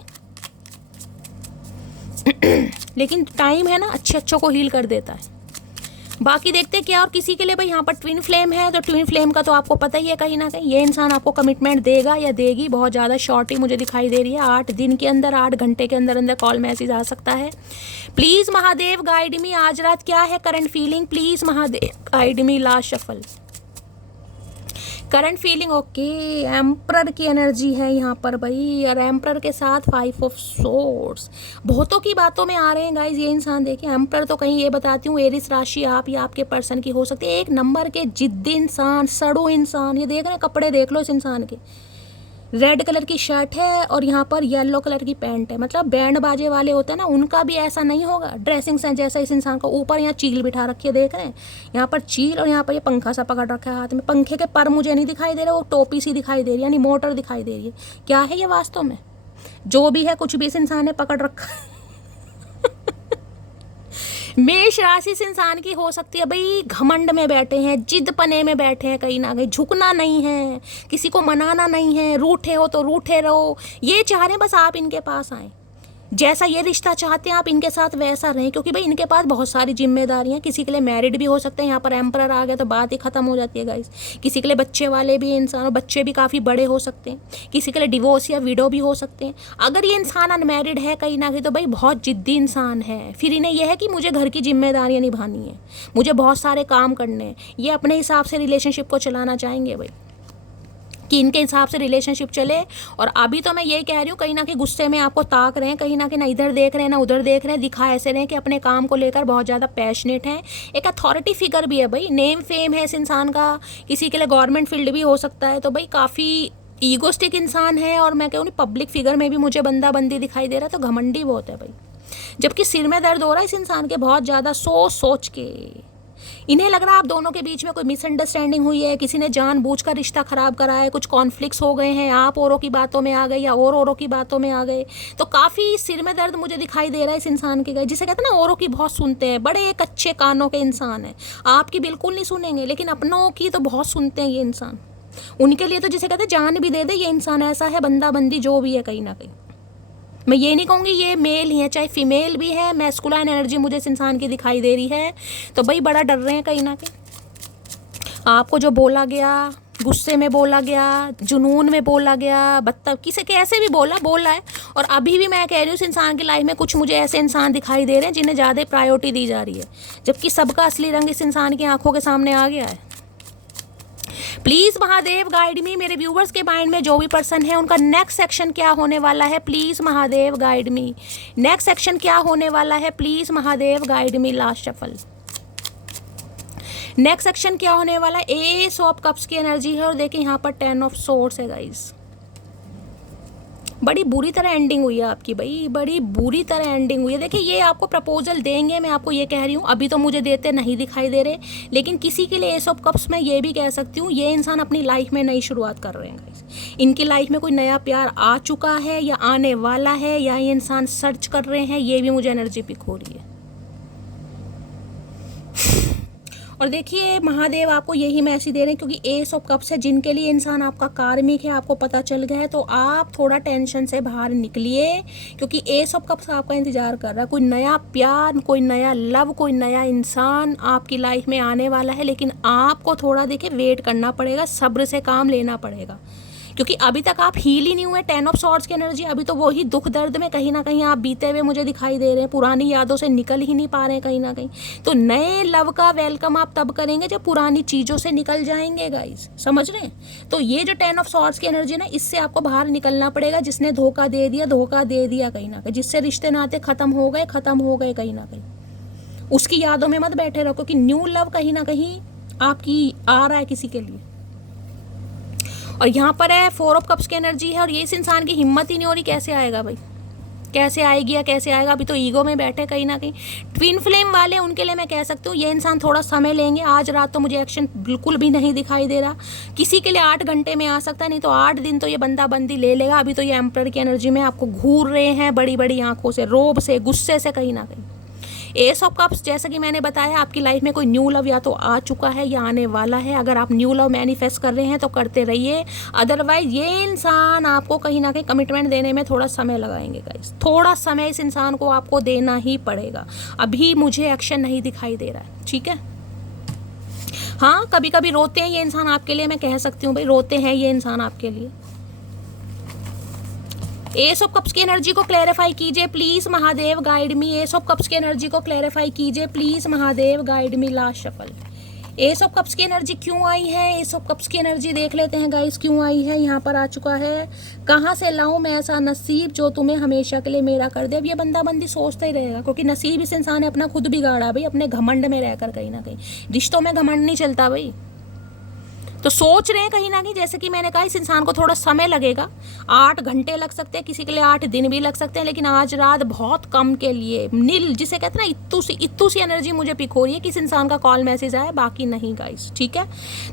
लेकिन टाइम है ना, अच्छे अच्छों को हील कर देता है। बाकी देखते क्या। और किसी के लिए भाई यहाँ पर ट्विन फ्लेम है, तो ट्विन फ्लेम का तो आपको पता ही है कहीं ना कहीं ये इंसान आपको कमिटमेंट देगा या देगी। बहुत ज़्यादा शॉर्ट ही मुझे दिखाई दे रही है, 8 दिन के अंदर, 8 घंटे के अंदर अंदर कॉल मैसेज आ सकता है। प्लीज़ महादेव गाइड मी, आज रात क्या है current feeling, please Mahadev guide me. Last shuffle, current feeling okay. Emperor की एनर्जी है यहाँ पर भाई, और एम्प्रर के साथ 5 ऑफ सोर्ड्स, बहुतों की बातों में आ रहे हैं गाइज ये इंसान। देखिए एम्प्रर तो कहीं ये बताती हूँ एरिस राशि आप या आपके पर्सन की हो सकती है। एक नंबर के जिद्दी इंसान, सड़ो इंसान, ये देख रहे हैं, कपड़े देख लो इस इंसान के, रेड कलर की शर्ट है और यहाँ पर येलो कलर की पैंट है। मतलब बैंड बाजे वाले होते हैं ना, उनका भी ऐसा नहीं होगा ड्रेसिंग सेंस जैसा इस इंसान को। ऊपर यहाँ चील बिठा रखी है, देख रहे हैं, यहाँ पर चील, और यहाँ पर ये पंखा सा पकड़ रखा है हाथ में। पंखे के पर मुझे नहीं दिखाई दे रहे, वो टोपी सी दिखाई दे रही है, यानी मोटर दिखाई दे रही है। क्या है ये वास्तव में, जो भी है कुछ भी इस इंसान ने पकड़ रखा है। मेष राशि इस इंसान की हो सकती है भाई, घमंड में बैठे हैं, जिद पने में बैठे हैं, कहीं ना कहीं झुकना नहीं है, किसी को मनाना नहीं है, रूठे हो तो रूठे रहो, ये चाह रहे हैं बस आप इनके पास आएँ, जैसा ये रिश्ता चाहते हैं आप इनके साथ वैसा रहें, क्योंकि भाई इनके पास बहुत सारी जिम्मेदारियां। किसी के लिए मैरिड भी हो सकते हैं, यहाँ पर एम्परर आ गया तो बात ही खत्म हो जाती है गाइस। किसी के लिए बच्चे वाले भी इंसान, बच्चे भी काफ़ी बड़े हो सकते हैं। किसी के लिए डिवोर्स या विडो भी हो सकते हैं। अगर ये इंसान अनमैरिड है कहीं ना कहीं, तो भाई बहुत जिद्दी इंसान है। फिर इन्हें यह है कि मुझे घर की जिम्मेदारियाँ निभानी है, मुझे बहुत सारे काम करने हैं। ये अपने हिसाब से रिलेशनशिप को चलाना चाहेंगे भाई, कि इनके हिसाब से रिलेशनशिप चले। और अभी तो मैं यही कह रही हूँ, कहीं ना कहीं गुस्से में आपको ताक रहे हैं, कहीं ना कहीं ना इधर देख रहे हैं ना उधर देख रहे हैं, दिखा ऐसे रहे हैं कि अपने काम को लेकर बहुत ज़्यादा पैशनेट हैं। एक अथॉरिटी फिगर भी है भाई, नेम फेम है इस इंसान का, किसी के लिए गवर्नमेंट फील्ड भी हो सकता है। तो भाई काफ़ी ईगोस्टिक इंसान है, और मैं कहूँ पब्लिक फिगर में भी मुझे बंदा बंदी दिखाई दे रहा है, तो घमंडी बहुत है भाई। जबकि सिर में दर्द हो रहा है इस इंसान के बहुत ज़्यादा, सोच के इन्हें लग रहा है आप दोनों के बीच में कोई मिसअंडरस्टैंडिंग हुई है, किसी ने जानबूझकर रिश्ता खराब करा है, कुछ कॉन्फ्लिक्ट्स हो गए हैं, आप औरों की बातों में आ गए या औरों की बातों में आ गए। तो काफ़ी सिर में दर्द मुझे दिखाई दे रहा है इस इंसान के गए, जिसे कहते हैं ना औरों की बहुत सुनते हैं, बड़े एक अच्छे कानों के इंसान हैं। आपकी बिल्कुल नहीं सुनेंगे, लेकिन अपनों की तो बहुत सुनते हैं ये इंसान। उनके लिए तो जिसे कहते हैं जान भी दे दे ये इंसान, ऐसा है बंदा बंदी जो भी है। कहीं ना कहीं मैं ये नहीं कहूँगी ये मेल ही है, चाहे फीमेल भी है, मैस्कुलाइन एनर्जी मुझे इस इंसान की दिखाई दे रही है। तो भाई बड़ा डर रहे हैं कहीं ना कहीं। आपको जो बोला गया, गुस्से में बोला गया, जुनून में बोला गया, बदतमीज किसी के ऐसे भी बोला है। और अभी भी मैं कह रही हूँ इस इंसान की लाइफ में कुछ मुझे ऐसे इंसान दिखाई दे रहे हैं जिन्हें ज़्यादा प्रायोरिटी दी जा रही है, जबकि सबका असली रंग इस इंसान की आंखों के सामने आ गया है। प्लीज़ महादेव गाइड मी, मेरे व्यूवर्स के माइंड में जो भी पर्सन है उनका नेक्स्ट सेक्शन क्या होने वाला है, please Mahadev guide me. Next section क्या होने वाला है, please Mahadev guide me. Last shuffle, next section क्या होने वाला है, एस ऑफ कप्स की एनर्जी है, और देखिए यहाँ पर 10 ऑफ सोर्ड्स है गाइस। बड़ी बुरी तरह एंडिंग हुई है आपकी भाई, बड़ी बुरी तरह एंडिंग हुई है। देखिए ये आपको प्रपोजल देंगे, मैं आपको ये कह रही हूँ, अभी तो मुझे देते नहीं दिखाई दे रहे, लेकिन किसी के लिए एस ऑफ कप्स में ये भी कह सकती हूँ, ये इंसान अपनी लाइफ में नई शुरुआत कर रहे हैं गाइस। इनकी लाइफ में कोई नया प्यार आ चुका है या आने वाला है, या ये इंसान सर्च कर रहे हैं, ये भी मुझे एनर्जी पिक हो रही है। और देखिए महादेव आपको यही मैसेज दे रहे हैं, क्योंकि एस ऑफ कप्स है, जिनके लिए इंसान आपका कार्मिक है, आपको पता चल गया है, तो आप थोड़ा टेंशन से बाहर निकलिए, क्योंकि एस ऑफ कप्स आपका इंतजार कर रहा है। कोई नया प्यार, कोई नया लव, कोई नया इंसान आपकी लाइफ में आने वाला है, लेकिन आपको थोड़ा देखिए वेट करना पड़ेगा, सब्र से काम लेना पड़ेगा, क्योंकि अभी तक आप हील ही नहीं हुए। 10 ऑफ सॉर्ड्स की एनर्जी, अभी तो वही दुख दर्द में कहीं ना कहीं आप बीते हुए मुझे दिखाई दे रहे हैं, पुरानी यादों से निकल ही नहीं पा रहे हैं कहीं ना कहीं। तो नए लव का वेलकम आप तब करेंगे जब पुरानी चीज़ों से निकल जाएंगे गाइस, समझ रहे हैं। तो ये जो 10 ऑफ सॉर्ड्स की एनर्जी ना, इससे आपको बाहर निकलना पड़ेगा। जिसने धोखा दे दिया कहीं ना कहीं, जिससे रिश्ते नाते खत्म हो गए कहीं ना कहीं, उसकी यादों में मत बैठे रहो, क्योंकि न्यू लव कहीं ना कहीं आपकी आ रहा है किसी के लिए। और यहाँ पर है 4 ऑफ कप्स की एनर्जी है, और ये इस इंसान की हिम्मत ही नहीं हो रही, कैसे आएगा भाई, कैसे आएगी या कैसे आएगा। अभी तो ईगो में बैठे कहीं ना कहीं। ट्विन फ्लेम वाले उनके लिए मैं कह सकती हूँ ये इंसान थोड़ा समय लेंगे। आज रात तो मुझे एक्शन बिल्कुल भी नहीं दिखाई दे रहा। किसी के लिए 8 घंटे में आ सकता है, नहीं तो 8 दिन तो ये बंदा बंदी ले लेगा। अभी तो ये एम्परर की एनर्जी में आपको घूर रहे हैं बड़ी बड़ी आंखों से, रोब से, गुस्से से कहीं ना कहीं। एस ऑफ कप्स, जैसा कि मैंने बताया, आपकी लाइफ में कोई न्यू लव या तो आ चुका है या आने वाला है। अगर आप न्यू लव मैनिफेस्ट कर रहे हैं तो करते रहिए, अदरवाइज ये इंसान आपको कहीं ना कहीं कमिटमेंट देने में थोड़ा समय लगाएंगे गाइस। थोड़ा समय इस इंसान को आपको देना ही पड़ेगा। अभी मुझे एक्शन नहीं दिखाई दे रहा है, ठीक है। हाँ, कभी कभी रोते हैं ये इंसान आपके लिए, मैं कह सकती हूँ भाई रोते हैं ये इंसान आपके लिए। एस ऑफ कप्स की एनर्जी को क्लैरिफाई कीजिए please Mahadev, guide me. S of cups की एनर्जी को क्लैरिफाई कीजिए please Mahadev, guide me. Last shuffle. S of cups की एनर्जी क्यों आई है? एस ऑफ कप्स की एनर्जी देख लेते हैं गाइस क्यों आई है। यहाँ पर आ चुका है, कहाँ से लाऊं मैं ऐसा नसीब जो तुम्हें हमेशा के लिए मेरा कर दे। अब ये बंदा बंदी सोचता ही रहेगा, क्योंकि नसीब इस इंसान ने अपना खुद बिगाड़ा भाई, अपने घमंड में रहकर। कहीं ना कहीं रिश्तों में घमंड नहीं चलता भाई। तो सोच रहे हैं कहीं ना कहीं, जैसे कि मैंने कहा इस इंसान को थोड़ा समय लगेगा, 8 घंटे लग सकते हैं, किसी के लिए 8 दिन भी लग सकते हैं, लेकिन आज रात बहुत कम के लिए नील, जिसे कहते हैं ना इत्तू सी एनर्जी मुझे पिक हो रही है कि इस इंसान का कॉल मैसेज आया, बाकी नहीं गाइस, ठीक है।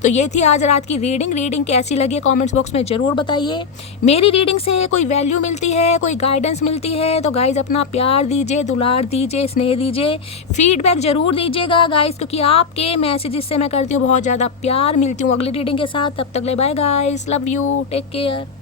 तो ये थी आज रात की रीडिंग कैसी लगी कॉमेंट्स बॉक्स में ज़रूर बताइए। मेरी रीडिंग से कोई वैल्यू मिलती है, कोई गाइडेंस मिलती है तो गाइज अपना प्यार दीजिए, दुलार दीजिए, स्नेह दीजिए, फीडबैक जरूर दीजिएगा गाइज, क्योंकि आपके मैसेजेस से मैं करती हूँ बहुत ज़्यादा प्यार। मिलती हूँ अगली रीडिंग के साथ, तब तक ले bye guys, love you, take care.